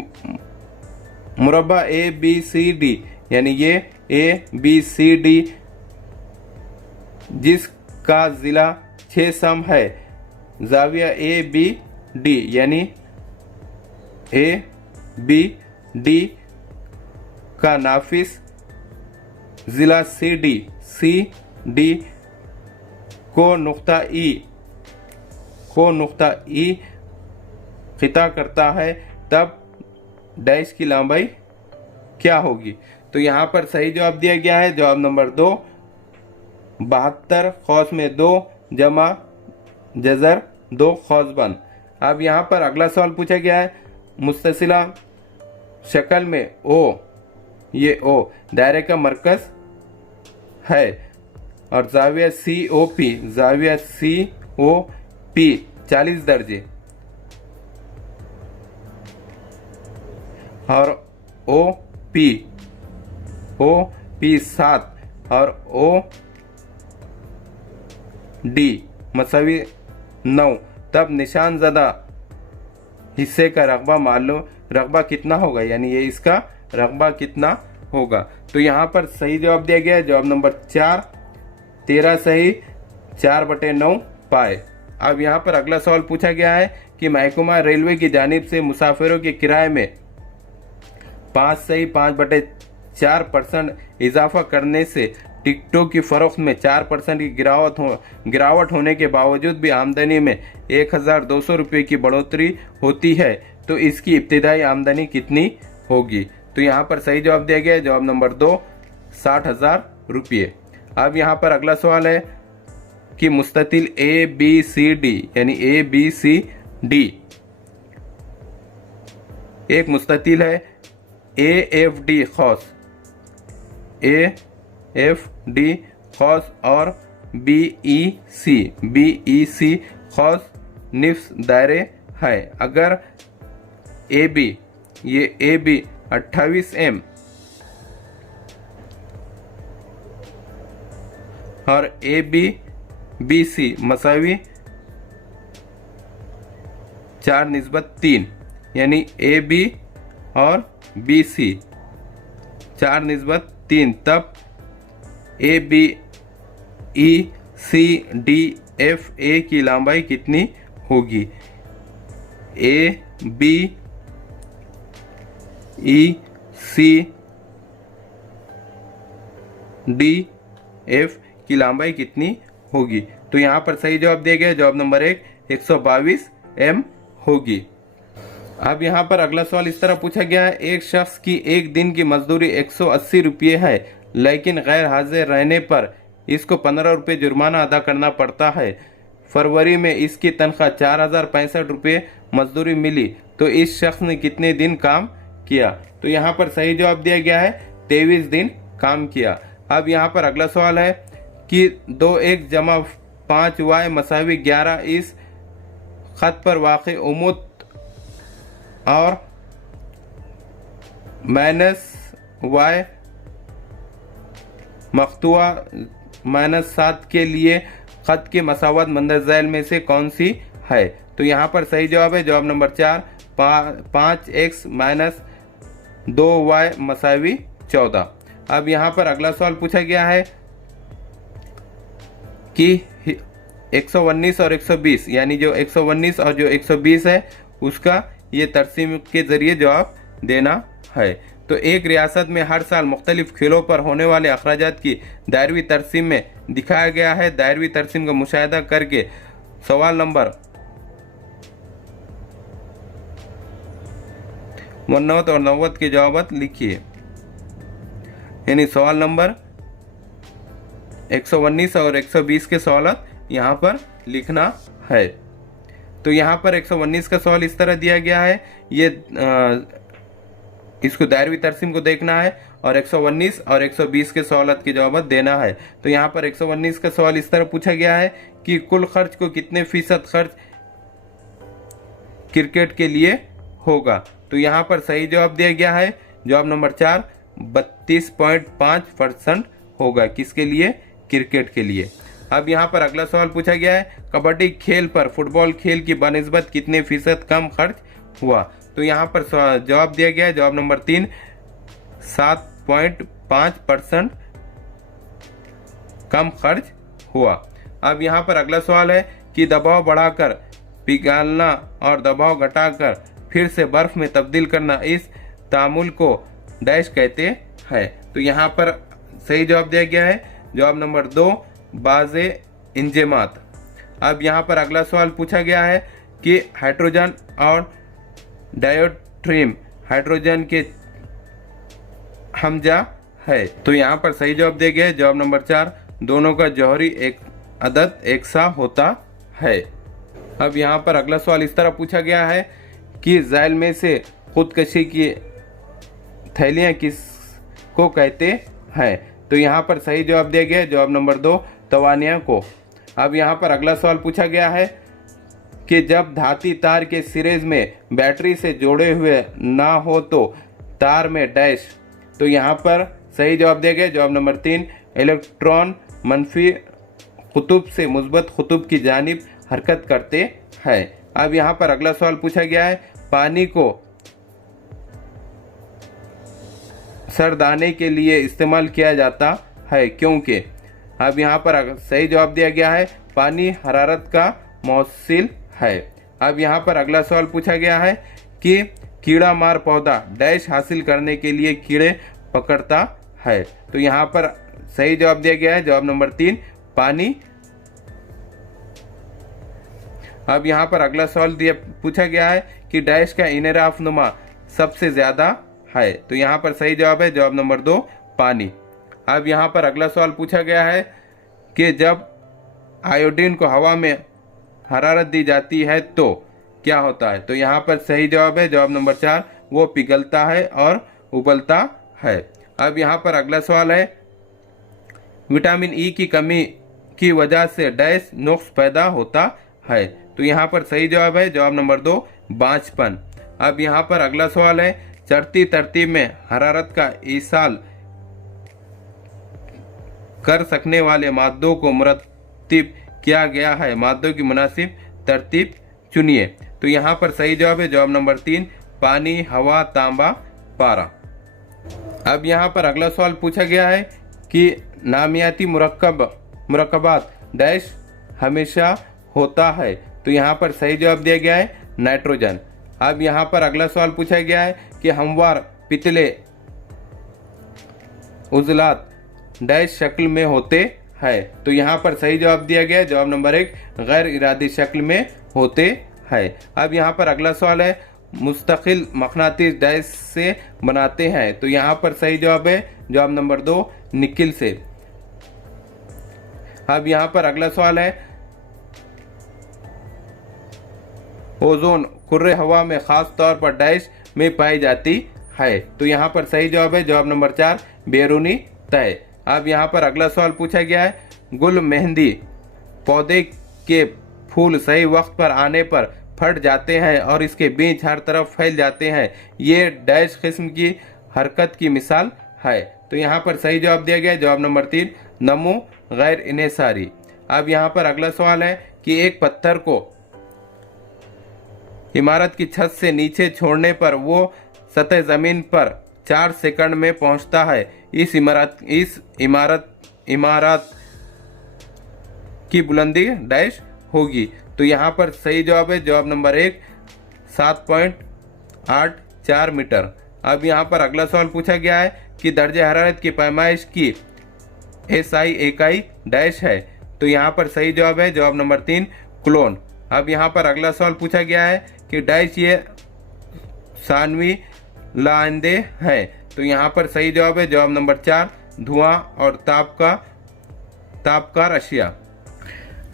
मुरब्बा ABCD, यानी ये ABCD जिसका जिला 6 सम है, जाविया ABD यानी ABD का नाफिस जिला CD को नुक्ता E खिता करता है, तब डैश की लंबाई क्या होगी? तो यहाँ पर सही जवाब दिया गया है जवाब नंबर 2 72 खौस में 2 जमा जजर 2 खौस बन। अब यहाँ पर अगला सवाल पूछा गया है, मुस्तसिला शक्ल में O, ये O दायरे का मरकज है और जाविया COP 40 दर्जे और OP 7 और OD मसावी 9, तब निशान ज़दा हिस्से का रकबा मालूम रकबा कितना होगा, यानी ये इसका रकबा कितना होगा? तो यहाँ पर सही जवाब दिया गया है जवाब नंबर 4 13 सही 4/9 पाए। अब यहाँ पर अगला सवाल पूछा गया है कि महकमा रेलवे की जानिब से मुसाफिरों के किराए में 5 सही 5/4% इजाफा करने से टिकटों की फरोख्त में 4% की गिरावट होने के बावजूद भी आमदनी में 1200 रुपये की बढ़ोतरी होती है, तो इसकी इब्तिदाई आमदनी कितनी होगी? तो यहाँ पर सही जवाब दिया गया है जवाब नंबर 2 60,000 रुपये। अब यहाँ पर अगला सवाल है कि मुस्ततिल ABCD यानी ABCD एक मुस्ततिल है AFD खौस और BEC खौस निफ्स दायरे है। अगर AB 28 m और ABC मसावी 4/3 यानी AB और BC 4/3, तब ABECDFA की लंबाई कितनी होगी? ABECDF की लंबाई कितनी होगी? तो यहाँ पर सही जवाब दिया गया जवाब नंबर 1 122 m होगी। अब यहाँ पर अगला सवाल इस तरह पूछा गया है, एक शख्स की एक दिन की मजदूरी 180 रुपये है, लेकिन गैर हाजिर रहने पर इसको 15 रुपये जुर्माना अदा करना पड़ता है। फरवरी में इसकी तनख्वाह 4065 रुपये मजदूरी मिली, तो इस शख्स ने कितने दिन काम किया? तो यहाँ पर सही जवाब दिया गया है 23 दिन काम किया। अब यहाँ पर अगला सवाल है कि 2x जमा 5y मसावी 11 इस खत पर वाक़ई उमुद और -y मख्तुआ -7 के लिए खत के मसावत मंदर झैल में से कौन सी है? तो यहाँ पर सही जवाब है जवाब नंबर 4, 5x माइनस 2y मसावी 14। अब यहाँ पर अगला सवाल पूछा गया है कि 119 और 120 यानी जो 119 और जो 120 है उसका ये तरसीम के जरिए जवाब देना है। तो एक रियासत में हर साल मुख्तलिफ खेलों पर होने वाले अखराजात की दायरवी तरसीम में दिखाया गया है। दायरवी तरसीम का मुशाहिदा करके सवाल नंबर 89 और 90 के जवाब लिखिए। यानी सवाल नंबर 119 और 120 के सवाल यहाँ पर लिखना है। तो यहाँ पर 119 का सवाल इस तरह दिया गया है, ये इसको दायरवी तरसीम को देखना है और 119 और 120 के सवाल के जवाब देना है। तो यहाँ पर 119 का सवाल इस तरह पूछा गया है कि कुल खर्च को कितने फीसद खर्च क्रिकेट के लिए होगा। तो यहाँ पर सही जवाब दिया गया है जवाब नंबर 4, 32.5% होगा। किसके लिए? क्रिकेट के लिए। अब यहाँ पर अगला सवाल पूछा गया है कबड्डी खेल पर फुटबॉल खेल की बनिस्बत कितने फीसद कम खर्च हुआ। तो यहाँ पर जवाब दिया गया है जवाब नंबर 3, 7.5% कम खर्च हुआ। अब यहाँ पर अगला सवाल है कि दबाव बढ़ाकर पिघलना और दबाव घटाकर फिर से बर्फ में तब्दील करना, इस तामुल को डैश कहते हैं। तो यहाँ पर सही जवाब दिया गया है जवाब नंबर 2, बाज़े इंजेमात। अब यहाँ पर अगला सवाल पूछा गया है कि हाइड्रोजन और डायोट्रिम हाइड्रोजन के हमजा है। तो यहाँ पर सही जवाब दिया गया है जवाब नंबर 4, दोनों का जौहरी एक अदद एक सा होता है। अब यहाँ पर अगला सवाल इस तरह पूछा गया है कि झैल में से खुदकशी की थैलियाँ किसको कहते हैं। तो यहाँ पर सही जवाब दिया गया है जवाब नंबर 2, तवानिया को। अब यहाँ पर अगला सवाल पूछा गया है कि जब धाती तार के सिरे में बैटरी से जोड़े हुए ना हो तो तार में डैश। तो यहाँ पर सही जवाब दिया गया जवाब नंबर 3, इलेक्ट्रॉन मनफी कुतुब से मुस्बत कुतुब की जानिब हरकत करते हैं। अब यहाँ पर अगला सवाल पूछा गया है पानी को सरदाने के लिए इस्तेमाल किया जाता है क्योंकि। अब यहाँ पर सही जवाब दिया गया है पानी हरारत का मौसिल है। अब यहाँ पर अगला सवाल पूछा गया है कि कीड़ा मार पौधा डैश हासिल करने के लिए कीड़े पकड़ता है। तो यहाँ पर सही जवाब दिया गया है जवाब नंबर 3, पानी। अब यहाँ पर अगला सवाल पूछा गया है कि डैश का इनराफनुमा सबसे ज्यादा है। तो यहाँ पर सही जवाब है जवाब नंबर 2, पानी। अब यहाँ पर अगला सवाल पूछा गया है कि जब आयोडीन को हवा में हरारत दी जाती है तो क्या होता है। तो यहाँ पर सही जवाब है जवाब नंबर 4, वो पिघलता है और उबलता है। अब यहाँ पर अगला सवाल है विटामिन ई की कमी की वजह से डैश नुक्स पैदा होता है। तो यहाँ पर सही जवाब है जवाब नंबर 2, बांझपन। अब यहाँ पर अगला सवाल है चढ़ती तरतीब में हरारत का ईसाल कर सकने वाले मादों को मुरत्तिब किया गया है, मादों की मुनासिब तरतीब चुनिए। तो यहाँ पर सही जवाब है जवाब नंबर 3, पानी, हवा, तांबा, पारा। अब यहाँ पर अगला सवाल पूछा गया है कि नामियाती मुरक्कबात डैश हमेशा होता है। तो यहाँ पर सही जवाब दिया गया है नाइट्रोजन। अब यहाँ पर अगला सवाल पूछा गया है कि हमवार पितले उजलात डैश शक्ल में होते हैं। तो यहाँ पर सही जवाब दिया गया है जवाब नंबर 1, गैर इरादी शक्ल में होते हैं। अब यहाँ पर अगला सवाल है मुस्तकिल मखनातीस डैश से बनाते हैं। तो यहाँ पर सही जवाब है जवाब नंबर 2, निकिल से। अब यहाँ पर अगला सवाल है ओजोन कुर्रे हवा में खास तौर पर डैश में पाई जाती है। तो यहाँ पर सही जवाब है जवाब नंबर 4, बैरूनी तय। अब यहाँ पर अगला सवाल पूछा गया है गुल मेहंदी पौधे के फूल सही वक्त पर आने पर फट जाते हैं और इसके बीज हर तरफ फैल जाते हैं, ये डैश किस्म की हरकत की मिसाल है। तो यहाँ पर सही जवाब दिया गया जवाब नंबर 3, नमो गैर इन्हिसारी। अब यहाँ पर अगला सवाल है कि एक पत्थर को इमारत की छत से नीचे छोड़ने पर वो सतह जमीन पर 4 सेकंड में पहुंचता है। इस इमारत की बुलंदी डैश होगी। तो यहाँ पर सही जवाब है जवाब नंबर 1 7.84 मीटर। अब यहाँ पर अगला सवाल पूछा गया है कि दर्जे हरारत की पैमाइश की SI इकाई डैश है। तो यहाँ पर सही जवाब है जवाब नंबर 3 कूलोन। अब यहाँ पर अगला सवाल पूछा गया है कि डैश ये सानवी लाइंदे है। तो यहाँ पर सही जवाब है जवाब नंबर 4 धुआं और ताप का रशिया।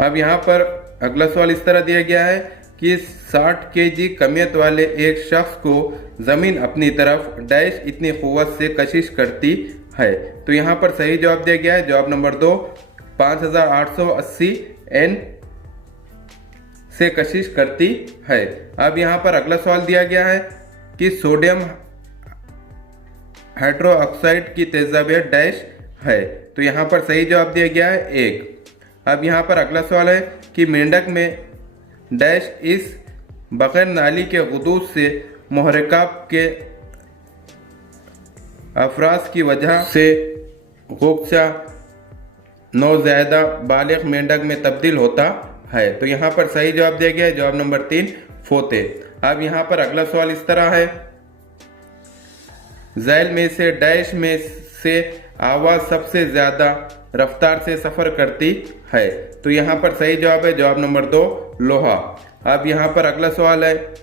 अब यहाँ पर अगला सवाल इस तरह दिया गया है कि 60 केजी कमियत वाले एक शख्स को जमीन अपनी तरफ डैश इतनी कुव्वत से कशिश करती है। तो यहाँ पर सही जवाब दिया गया है जवाब नंबर 2 5880 N से कशिश करती है। अब यहाँ पर अगला सवाल दिया गया है कि सोडियम हाइड्रोक्साइड की तेजाबियत डैश है। तो यहाँ पर सही जवाब दिया गया है 1। अब यहाँ पर अगला सवाल है कि मेंढक में डैश इस बगैर नाली के गुदूद से मुहर्रिकात के अफराज की वजह से गुक्सा नौज़ायदा बालिग मेंढक में तब्दील होता है। तो यहाँ पर सही जवाब दिया गया है जवाब नंबर 3 फोते। अब यहाँ पर अगला सवाल इस तरह है झैल में से डैश में से आवाज सबसे ज्यादा रफ्तार से सफर करती है। तो यहाँ पर सही जवाब है जवाब नंबर 2 लोहा। अब यहाँ पर अगला सवाल है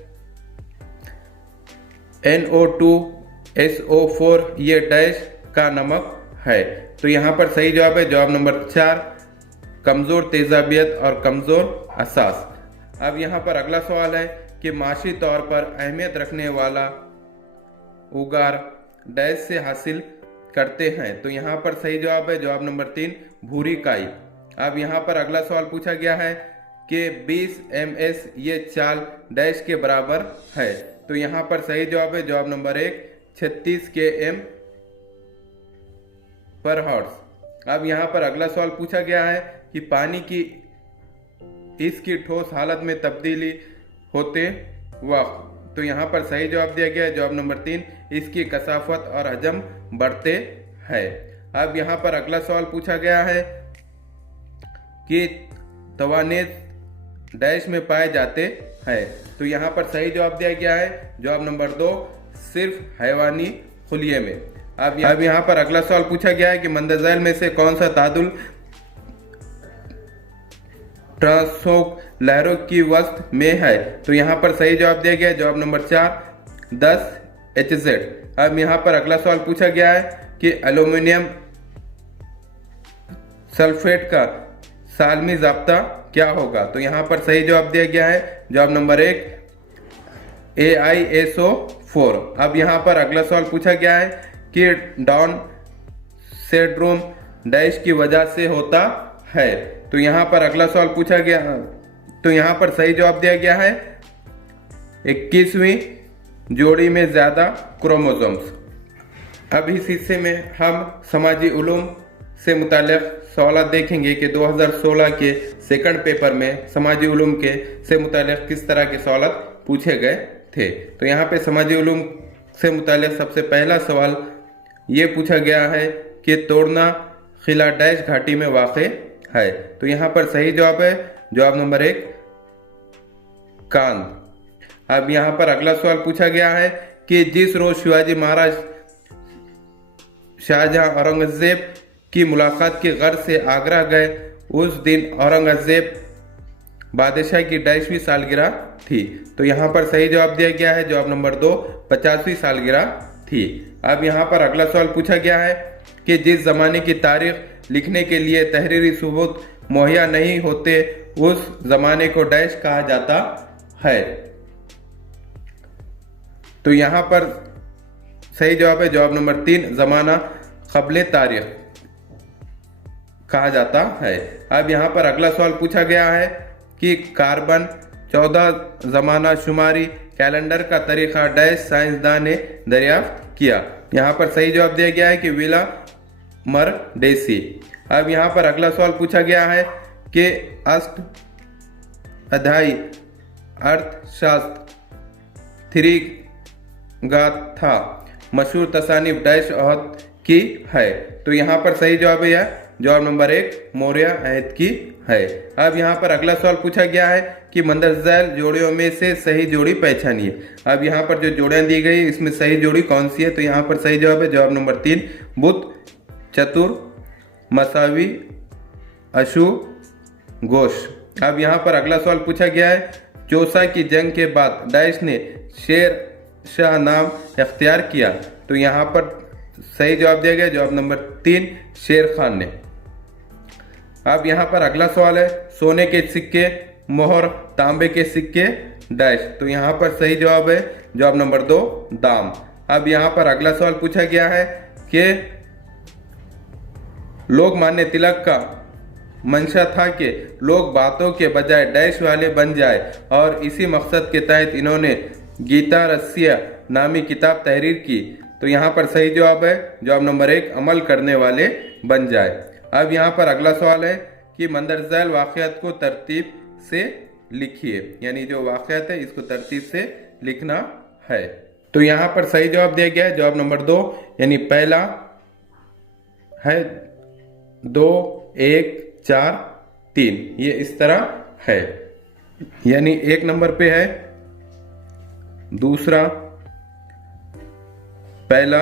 NO2SO4 ये डैश का नमक है। तो यहाँ पर सही जवाब है जवाब नंबर 4 कमजोर तेजाबियत और कमजोर असास। अब यहाँ पर अगला सवाल है कि माशी तौर पर अहमियत रखने वाला उगार डैश से हासिल करते हैं। तो यहाँ पर सही जवाब है जवाब नंबर 3 भूरी काई। अब यहाँ पर अगला सवाल पूछा गया है कि 20 ms ये चाल डैश के बराबर है। तो यहाँ पर सही जवाब है जवाब नंबर 1 36 km पर हॉर्स। अब यहाँ पर अगला सवाल पूछा गया है कि पानी की इसकी ठोस हालत में तब्दीली होते वक्त। तो यहाँ पर सही जवाब दिया गया है जवाब नंबर 3 इसकी कसाफत और हजम बढ़ते हैं। अब यहाँ पर अगला सवाल पूछा गया है कि तवानेत डैश में पाए जाते हैं। तो यहाँ पर सही जवाब दिया गया है जवाब नंबर 2 सिर्फ हैवानी खुलिये में। अब यहाँ पर अगला सवाल पूछा गया है कि मंदरज़ैल में से कौन सा तादुल ट्रांसोक लहरों की वस्त में है। तो यहाँ पर सही जवाब दिया गया है जवाब नंबर 4 10 HZ। अब यहाँ पर अगला सवाल पूछा गया है कि एल्यूमिनियम सल्फेट का सालमी ज़ाब्ता क्या होगा। तो यहाँ पर सही जवाब दिया गया है जवाब नंबर 1 AISO 4। अब यहाँ पर अगला सवाल पूछा गया है कि डाउन सिंड्रोम डैश की वजह से होता है। तो यहाँ पर अगला सवाल पूछा गया, तो यहाँ पर सही जवाब दिया गया है 21वीं जोड़ी में ज्यादा क्रोमोसोम्स। अब इस हिस्से में हम समाजी उलूम से मुताल्लिक़ सवाल देखेंगे कि 2016 के सेकंड पेपर में समाजी उलूम के से मुताल्लिक़ किस तरह के सवाल पूछे गए थे। तो यहाँ पे समाजी उलूम से मुताल्लिक़ सबसे पहला सवाल ये पूछा गया है कि तोड़ना खिला डैश घाटी में वाक़े है। तो यहाँ पर सही जवाब है जवाब नंबर 1 कांद। अब यहाँ पर अगला सवाल पूछा गया है कि जिस रोज शिवाजी महाराज शाहजहां औरंगजेब की मुलाकात की गर्ज से आगरा गए उस दिन औरंगजेब बादशाह की 50वीं सालगिरह थी। तो यहाँ पर सही जवाब दिया गया है जवाब नंबर 2 50वीं सालगिरह थी। अब यहाँ पर अगला सवाल पूछा गया है कि जिस जमाने की तारीख लिखने के लिए तहरीरी सबूत मुहैया नहीं होते उस जमाने को डैश कहा जाता है। तो यहाँ पर सही जवाब है जवाब नंबर 3 जमाना क़ब्ले तारीख कहा जाता है। अब यहाँ पर अगला सवाल पूछा गया है कि कार्बन 14 जमाना शुमारी कैलेंडर का तरीका डैश साइंसदान ने दरियाफ्त किया। यहाँ पर सही जवाब दिया गया है कि विला मरडेसी। अब यहाँ पर अगला सवाल पूछा गया है कि अष्ट अध्यायी अर्थशास्त्र 3 गाथा मशहूर तसानीफ डैश अहद की है। तो यहाँ पर सही जवाब है यह जवाब नंबर 1 मौर्य अहद की है। अब यहाँ पर अगला सवाल पूछा गया है कि मंदरजाल जोड़ियों में से सही जोड़ी पहचानिए। अब यहाँ पर जो जोड़ियां दी गई इसमें सही जोड़ी कौन सी है? तो यहाँ पर सही जवाब है जवाब नंबर 3 बुत, चतुर, मसावी, अशु, गोश। अब यहाँ पर अगला सवाल पूछा गया है चौसा की जंग के बाद डैश ने शेर शाह नाम इख्तियार किया। तो यहाँ पर सही जवाब दिया गया जवाब नंबर 3 शेर खान ने। अब यहाँ पर अगला सवाल है सोने के सिक्के, मोहर, तांबे के सिक्के डैश। तो यहाँ पर सही जवाब है जवाब नंबर 2 दाम। अब यहाँ पर अगला सवाल पूछा गया है कि लोकमान्य तिलक का मंशा था कि लोग बातों के बजाय डैश वाले बन जाए और इसी मकसद के तहत इन्होंने गीता रसिया नामी किताब तहरीर की। तो यहाँ पर सही जवाब है जवाब नंबर 1 अमल करने वाले बन जाए। अब यहाँ पर अगला सवाल है कि मंदरजाल वाक़यात को तरतीब से लिखिए, यानी जो वाक़यात है इसको तरतीब से लिखना है। तो यहाँ पर सही जवाब दिया गया है जवाब नंबर 2, यानी पहला है 2 1 4 3, ये इस तरह है, यानी 1 नंबर पे है, दूसरा, पहला,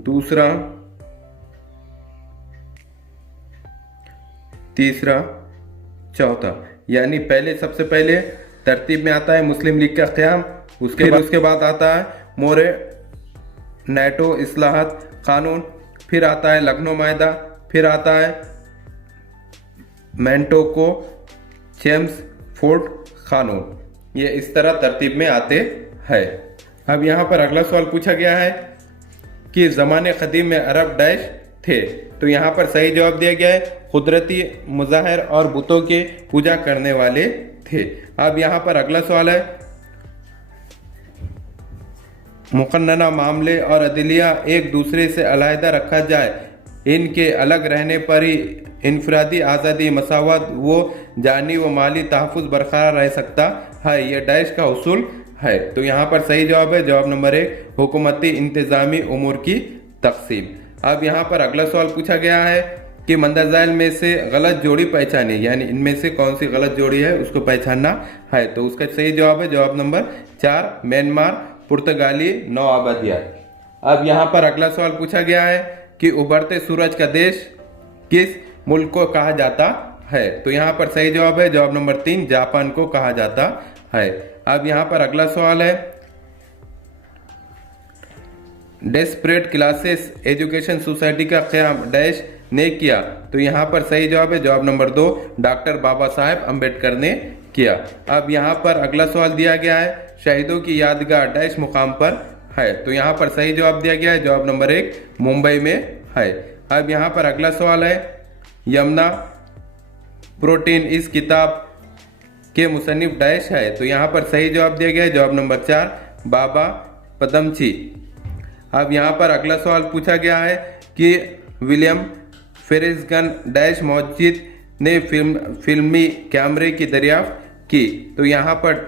दूसरा, तीसरा, चौथा। यानी पहले सबसे पहले तरतीब में आता है मुस्लिम लीग का क़याम, उसके बाद आता है मोरे नेटो इस्लाहत कानून, फिर आता है लखनऊ मायदा, फिर आता है मैंटोको चेम्स फोर्ट कानून। ये इस तरह तरतीब में आते हैं। अब यहाँ पर अगला सवाल पूछा गया है कि ज़माने क़दीम में अरब डैश थे। तो यहाँ पर सही जवाब दिया गया है कुदरती मुज़ाहिर और बुतों के पूजा करने वाले थे। अब यहाँ पर अगला सवाल है मुक़न्नना मामले और अदलिया एक दूसरे से अलहदा रखा जाए, इनके अलग रहने पर ही इनफरादी आज़ादी, मसावत व जानी व माली तहफ़्फ़ुज़ बरकरार रह सकता है, यह डैश का उसूल है। तो यहाँ पर सही जवाब है जवाब नंबर 1 हुकूमती इंतज़ामी उमूर की तक़सीम। अब यहाँ पर अगला सवाल पूछा गया है कि मंदरजाल में से गलत जोड़ी पहचाने, यानी इनमें से कौन सी गलत जोड़ी है उसको पहचानना है। तो उसका सही जवाब है जवाब नंबर 4 म्यांमार पुर्तगाली नौआबादियात। अब यहाँ पर अगला सवाल पूछा गया है कि उभरते सूरज का देश किस मुल्क को कहा जाता है। तो यहाँ पर सही जवाब है जवाब नंबर 3 जापान को कहा जाता है। अब यहाँ पर अगला सवाल है डेस्परेट क्लासेस एजुकेशन सोसाइटी का क़याम डैश ने किया। तो यहाँ पर सही जवाब है जवाब नंबर 2 डॉक्टर बाबा साहेब अम्बेडकर ने किया। अब यहाँ पर अगला सवाल दिया गया है शहीदों की यादगार डैश मुकाम पर है। तो यहाँ पर सही जवाब दिया गया है जवाब नंबर 1 मुंबई में है। अब यहाँ पर अगला सवाल है यमुना प्रोटीन इस किताब के मुसन्निफ डैश है। तो यहाँ पर सही जवाब दिया गया है जवाब नंबर 4 बाबा पदमची। अब यहाँ पर अगला सवाल पूछा गया है कि विलियम फेरिसगन डैश मस्जिद ने फिल्मी कैमरे की दरियाफ्त की। तो यहाँ पर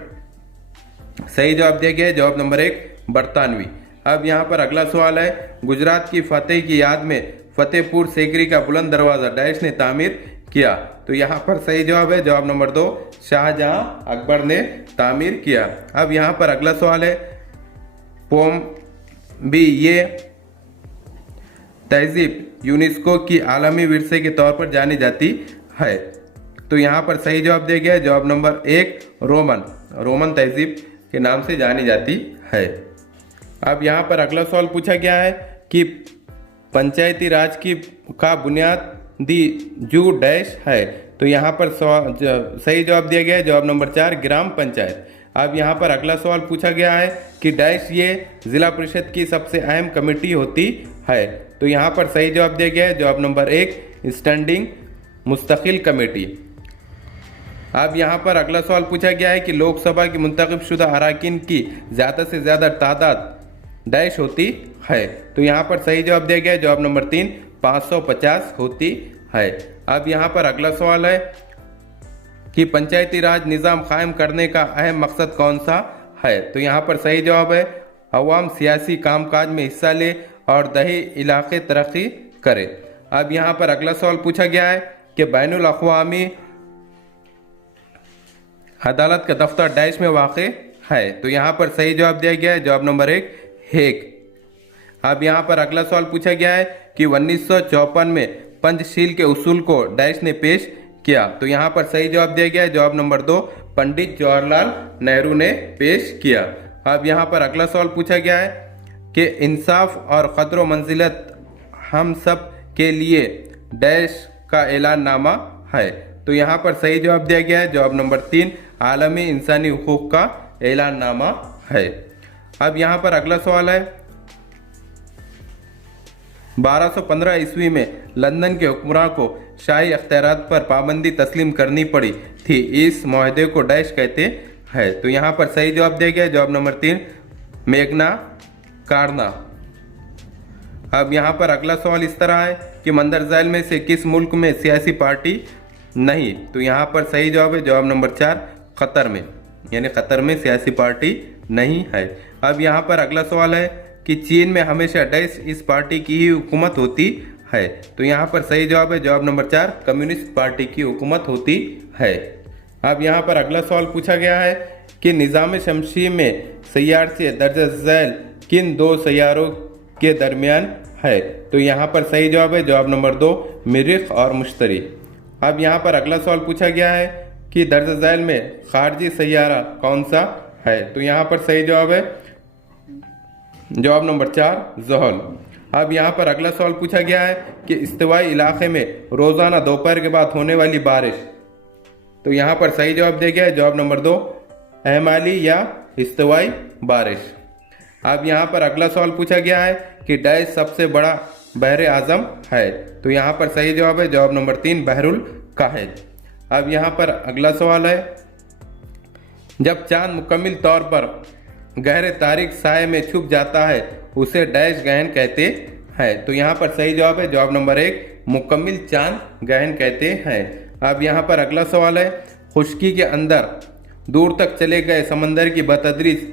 सही जवाब दिया गया है जवाब नंबर 1 बरतानवी। अब यहाँ पर अगला सवाल है गुजरात की फतेह की याद में फतेहपुर सीकरी का बुलंद दरवाज़ा डैश ने तामीर किया। तो यहाँ पर सही जवाब है जवाब नंबर 2 शाहजहां अकबर ने तामीर किया। अब यहाँ पर अगला सवाल है पोम भी ये तहजीब यूनेस्को की आलमी विरसे के तौर पर जानी जाती है। तो यहाँ पर सही जवाब दिया गया है जवाब नंबर 1 रोमन तहजीब के नाम से जानी जाती है। अब यहाँ पर अगला सवाल पूछा गया है कि पंचायती राज का बुनियादी जू डैश है। तो यहाँ पर सही जवाब दिया गया है जवाब नंबर 4 ग्राम पंचायत। अब यहाँ पर अगला सवाल पूछा गया है कि डैश ये जिला परिषद की सबसे अहम कमेटी होती है। तो यहाँ पर सही जवाब दिया गया है जवाब नंबर 1 स्टैंडिंग मुस्तकिल कमेटी। अब यहाँ पर अगला सवाल पूछा गया है कि लोकसभा की मुंतखब शुदा अराकीन की ज़्यादा से ज़्यादा तादाद डैश होती है। तो यहाँ पर सही जवाब दिया गया है जवाब नंबर 3 550 होती है। अब यहाँ पर अगला सवाल है कि पंचायती राज निज़ाम कायम करने का अहम मकसद कौन सा है। तो यहाँ पर सही जवाब है अवाम सियासी कामकाज में हिस्सा ले और दही इलाके तरक्की करे। अब यहाँ पर अगला सवाल पूछा गया है कि बैनुल अक़वामी अदालत का दफ्तर डैश में वाक़े है। तो यहाँ पर सही जवाब दिया गया है, जवाब नंबर 1 हेग। अब यहाँ पर अगला सवाल पूछा गया है कि 1954 में पंचशील के उसूल को डैश ने पेश किया। तो यहाँ पर सही जवाब दिया गया है, जवाब नंबर 2 पंडित जवाहरलाल नेहरू ने पेश किया। अब यहाँ पर अगला सवाल पूछा गया है कि इंसाफ और क़द्र मंजिलत हम सब के लिए डैश का ऐलाननामा है। तो यहाँ पर सही जवाब दिया गया है, जवाब नंबर 3 आलमी इंसानी हुकूक का ऐलाननामा है। अब यहाँ पर अगला सवाल है 1215 ईस्वी में लंदन के हुक्मरान को शाही अख्तियारात पर पाबंदी तस्लीम करनी पड़ी थी, इस माहदे को डैश कहते हैं। तो यहाँ पर सही जवाब दिया गया है, जवाब नंबर 3 मैग्ना कार्टा। अब यहाँ पर अगला सवाल इस तरह है कि मंदर झैल में से किस मुल्क में सियासी पार्टी नहीं। तो यहाँ पर सही जवाब है, जवाब नंबर 4 कतर में, यानी कतर में सियासी पार्टी नहीं है। अब यहाँ पर अगला सवाल है कि चीन में हमेशा डैश इस पार्टी की ही हुकूमत होती है। तो यहाँ पर सही जवाब है, जवाब नंबर 4 कम्युनिस्ट पार्टी की हुकूमत होती है। अब यहाँ पर अगला सवाल पूछा गया है कि निज़ाम शमसी में सैयार से दर्ज झैल किन 2 सैयारों के दरमियान है। तो यहाँ पर सही जवाब है, जवाब नंबर 2 मरीख और मुश्तरी। अब यहाँ पर अगला सवाल पूछा गया है कि दर्ज झैल में खारजी सैयारा कौन सा है। तो यहाँ पर सही जवाब है, जवाब नंबर 4 ज़ुहल। अब यहाँ पर अगला सवाल पूछा गया है कि इस्तिवाई इलाके में रोज़ाना दोपहर के बाद होने वाली बारिश। तो यहाँ पर सही जवाब दिया गया है, जवाब नंबर 2 एहमाली या इस्तिवाई बारिश। अब यहाँ पर अगला सवाल पूछा गया है कि डैश सबसे बड़ा बहर आज़म है। तो यहाँ पर सही जवाब है, जवाब नंबर 3 बहरुल काहिल। अब यहाँ पर अगला सवाल है जब चांद मुकम्मल तौर पर गहरे तारीख साए में छुप जाता है उसे डैश गहन कहते हैं। तो यहाँ पर सही जवाब है, जवाब नंबर 1 मुकम्मल चांद गहन कहते हैं। अब यहाँ पर अगला सवाल है खुश्की के अंदर दूर तक चले गए समंदर की बतदरीज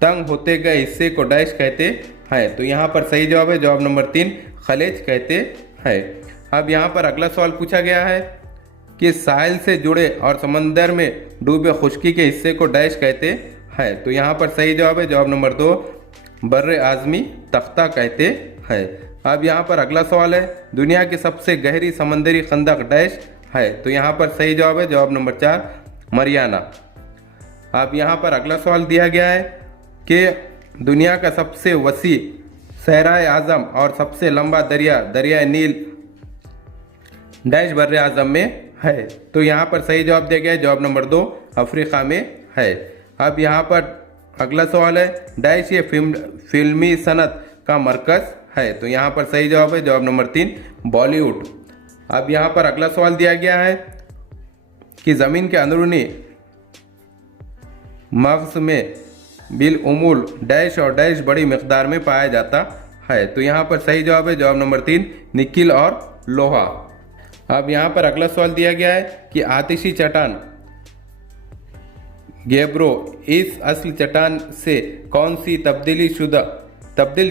तंग होते गए हिस्से को डैश कहते हैं। तो यहाँ पर सही जवाब है, जवाब नंबर 3 खलेज कहते हैं। अब यहाँ पर अगला सवाल पूछा गया है कि साहिल से जुड़े और समंदर में डूबे खुश्की के हिस्से को डैश कहते हैं। तो यहाँ पर सही जवाब है, जवाब नंबर 2 बर्रे आज़मी तख्ता कहते हैं। अब यहाँ पर अगला सवाल है दुनिया की सबसे गहरी समंदरी खंदक डैश है। तो यहाँ पर सही जवाब है, जवाब नंबर 4 मरियाना। अब यहाँ पर अगला सवाल दिया गया है कि दुनिया का सबसे वसी सहराए आज़म और सबसे लंबा दरिया नील डैश बर्रे आज़म में है। तो यहाँ पर सही जवाब दिया गया है, जवाब नंबर 2 अफ्रीका में है। अब यहाँ पर अगला सवाल है डैश ये फिल्मी सनत का मरकज़ है। तो यहाँ पर सही जवाब है, जवाब नंबर 3 बॉलीवुड। अब यहाँ पर अगला सवाल दिया गया है कि ज़मीन के अंदरूनी मग़ज़ में बिलउमूल डैश और डैश बड़ी मिक़दार में पाया जाता है। तो यहाँ पर सही जवाब है, जवाब नंबर 3 निकिल और लोहा। अब यहाँ पर अगला सवाल दिया गया है कि आतिशी चट्टान गेब्रो इस असली चट्टान से कौन सी तब्दील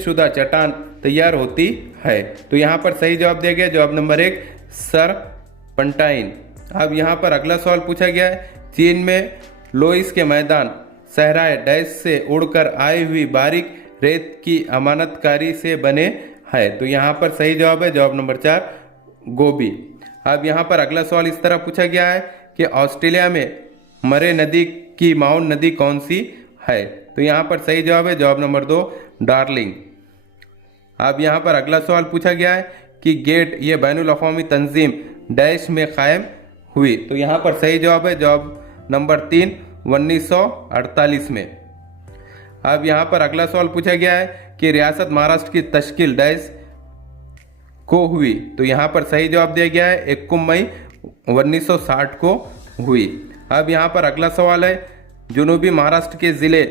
शुदा चट्टान तैयार होती है। तो यहाँ पर सही जवाब दिया गया, जवाब नंबर 1 सरपंटाइन। अब यहाँ पर अगला सवाल पूछा गया है चीन में लोइस के मैदान सहराए डैश से उड़कर आई हुई बारीक रेत की अमानतकारी से बने हैं। तो यहाँ पर सही जवाब है, जवाब नंबर 4 गोबी। अब यहाँ पर अगला सवाल इस तरह पूछा गया है कि ऑस्ट्रेलिया में मरे नदी की माउंट नदी कौन सी है। तो यहाँ पर सही जवाब है, जवाब नंबर 2 डार्लिंग। अब यहाँ पर अगला सवाल पूछा गया है कि गेट ये बैनुल अक़वामी तंजीम डैश में कायम हुई। तो यहाँ पर सही जवाब है, जवाब नंबर 3 1948 में। अब यहाँ पर अगला सवाल पूछा गया है कि रियासत महाराष्ट्र की तश्कील डैश को हुई। तो यहाँ पर सही जवाब दिया गया है 21 मई 1960 को हुई। अब यहाँ पर अगला सवाल है जनूबी महाराष्ट्र के ज़िले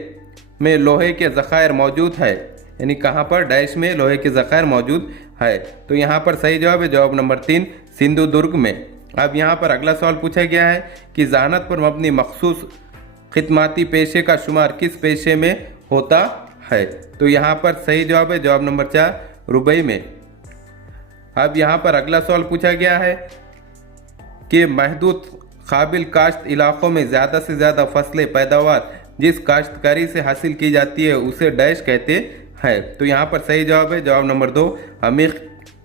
में लोहे के ज़ख़ायर मौजूद है, यानी कहाँ पर डैश में लोहे के ज़ख़ायर मौजूद है। तो यहाँ पर सही जवाब है, जवाब नंबर 3 सिंधुदुर्ग में। अब यहाँ पर अगला सवाल पूछा गया है कि ज़हानत पर मबनी मखसूस खिदमती पेशे का शुमार किस पेशे में होता है? तो यहाँ पर सही जवाब है जवाब नंबर 4, रुबई में। अब यहाँ पर अगला सवाल पूछा गया है कि महदूद काबिल काश्त इलाकों में ज़्यादा से ज़्यादा फसलें पैदावार जिस काश्तकारी से हासिल की जाती है उसे डैश कहते हैं। तो यहाँ पर सही जवाब है जवाब नंबर 2, अमीर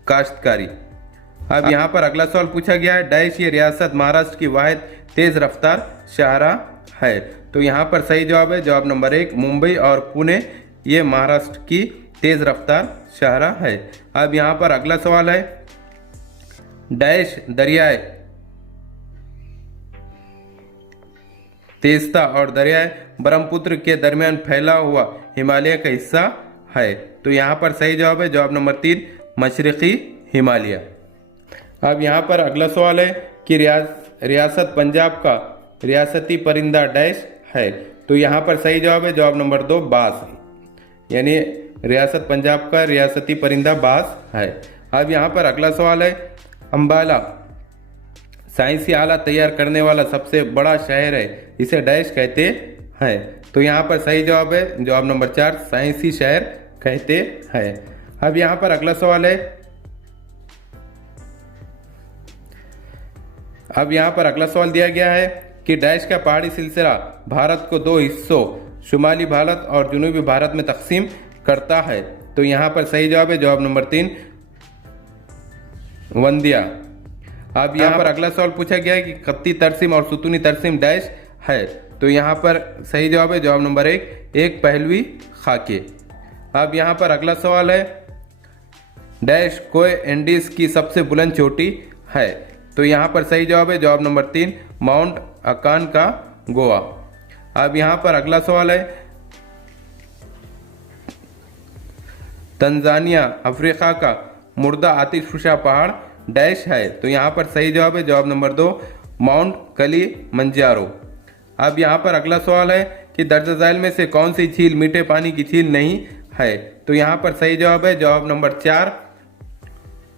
काश्तकारी। अब यहाँ पर अगला सवाल पूछा गया है डैश ये रियासत महाराष्ट्र की वाहिद तेज़ रफ्तार शाहराह है। तो यहाँ पर सही जवाब है जवाब नंबर 1, मुंबई और पुणे ये महाराष्ट्र की तेज़ रफ्तार शाहराह है। अब यहाँ पर अगला सवाल है डैश दरियाए तेस्ता और दरियाए ब्रह्मपुत्र के दरमियान फैला हुआ हिमालय का हिस्सा है। तो यहाँ पर सही जवाब है जवाब नंबर 3, मशरक़ी हिमालय। अब यहाँ पर अगला सवाल है कि रियासत पंजाब का रियासती परिंदा डैश है। तो यहाँ पर सही जवाब है जवाब नंबर 2, बाज, यानी रियासत पंजाब का रियासती परिंदा बाज है। अब यहाँ पर अगला सवाल है अम्बाला साइंसी आला तैयार करने वाला सबसे बड़ा शहर है, इसे डैश कहते हैं। तो यहाँ पर सही जवाब है जवाब नंबर 4, साइंसी शहर कहते हैं। अब यहाँ पर अगला सवाल है अब यहाँ पर अगला सवाल दिया गया है कि डैश का पहाड़ी सिलसिला भारत को 2 हिस्सों शुमाली भारत और जनूबी भारत में तकसीम करता है। तो यहाँ पर सही जवाब है जवाब नंबर 3, वंदिया। अब यहाँ पर अगला सवाल पूछा गया है कि खत्ती तरसीम और सुतूनी तरसीम डैश है। तो यहाँ पर सही जवाब है जवाब नंबर 1, एक पहलवी खाके। अब यहाँ पर अगला सवाल है डैश कोय एंडीज की सबसे बुलंद चोटी है। तो यहाँ पर सही जवाब है जवाब नंबर 3, माउंट अकान का गोवा। अब यहाँ पर अगला सवाल है तंजानिया अफ्रीका का मुर्दा आतिशफुशा पहाड़ डैश है। तो यहाँ पर सही जवाब है जवाब नंबर 2, माउंट किलिमंजारो। अब यहाँ पर अगला सवाल है कि दर्ज झैल में से कौन सी झील मीठे पानी की झील नहीं है। तो यहाँ पर सही जवाब है जवाब नंबर 4,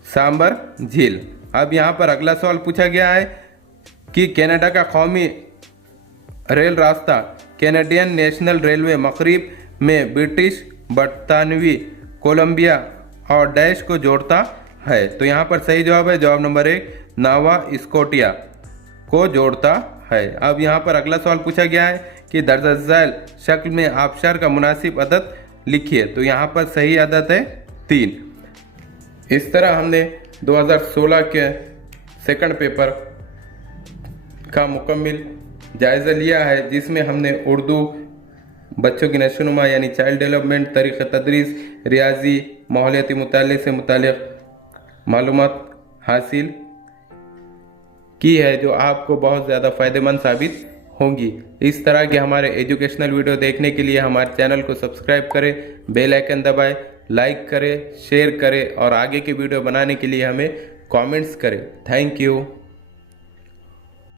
सांबर झील। अब यहाँ पर अगला सवाल पूछा गया है कि कनाडा का कौमी रेल रास्ता कैनेडियन नेशनल रेलवे मगरिब में ब्रिटिश बरतानवी कोलंबिया और डैश को जोड़ता है। तो यहाँ पर सही जवाब है जवाब नंबर 1, नावा स्कोटिया को जोड़ता है। अब यहाँ पर अगला सवाल पूछा गया है कि दर्ज झैल शक्ल में आबशार का मुनासिब अदद लिखिए। तो यहाँ पर सही अदद है 3। इस तरह हमने 2016 के सेकंड पेपर का मुकम्मल जायज़ा लिया है, जिसमें हमने उर्दू बच्चों की नशोनुमा यानी चाइल्ड डेवलपमेंट, तरीक़े तदरीस, रियाजी, माहौलियाती मुताले से मुतालिक मालूमात हासिल की है, जो आपको बहुत ज़्यादा फ़ायदेमंद साबित होंगी। इस तरह के हमारे एजुकेशनल वीडियो देखने के लिए हमारे चैनल को सब्सक्राइब करें, बेल आइकन दबाएं, लाइक करें, शेयर करें और आगे की वीडियो बनाने के लिए हमें कमेंट्स करें। Thank you.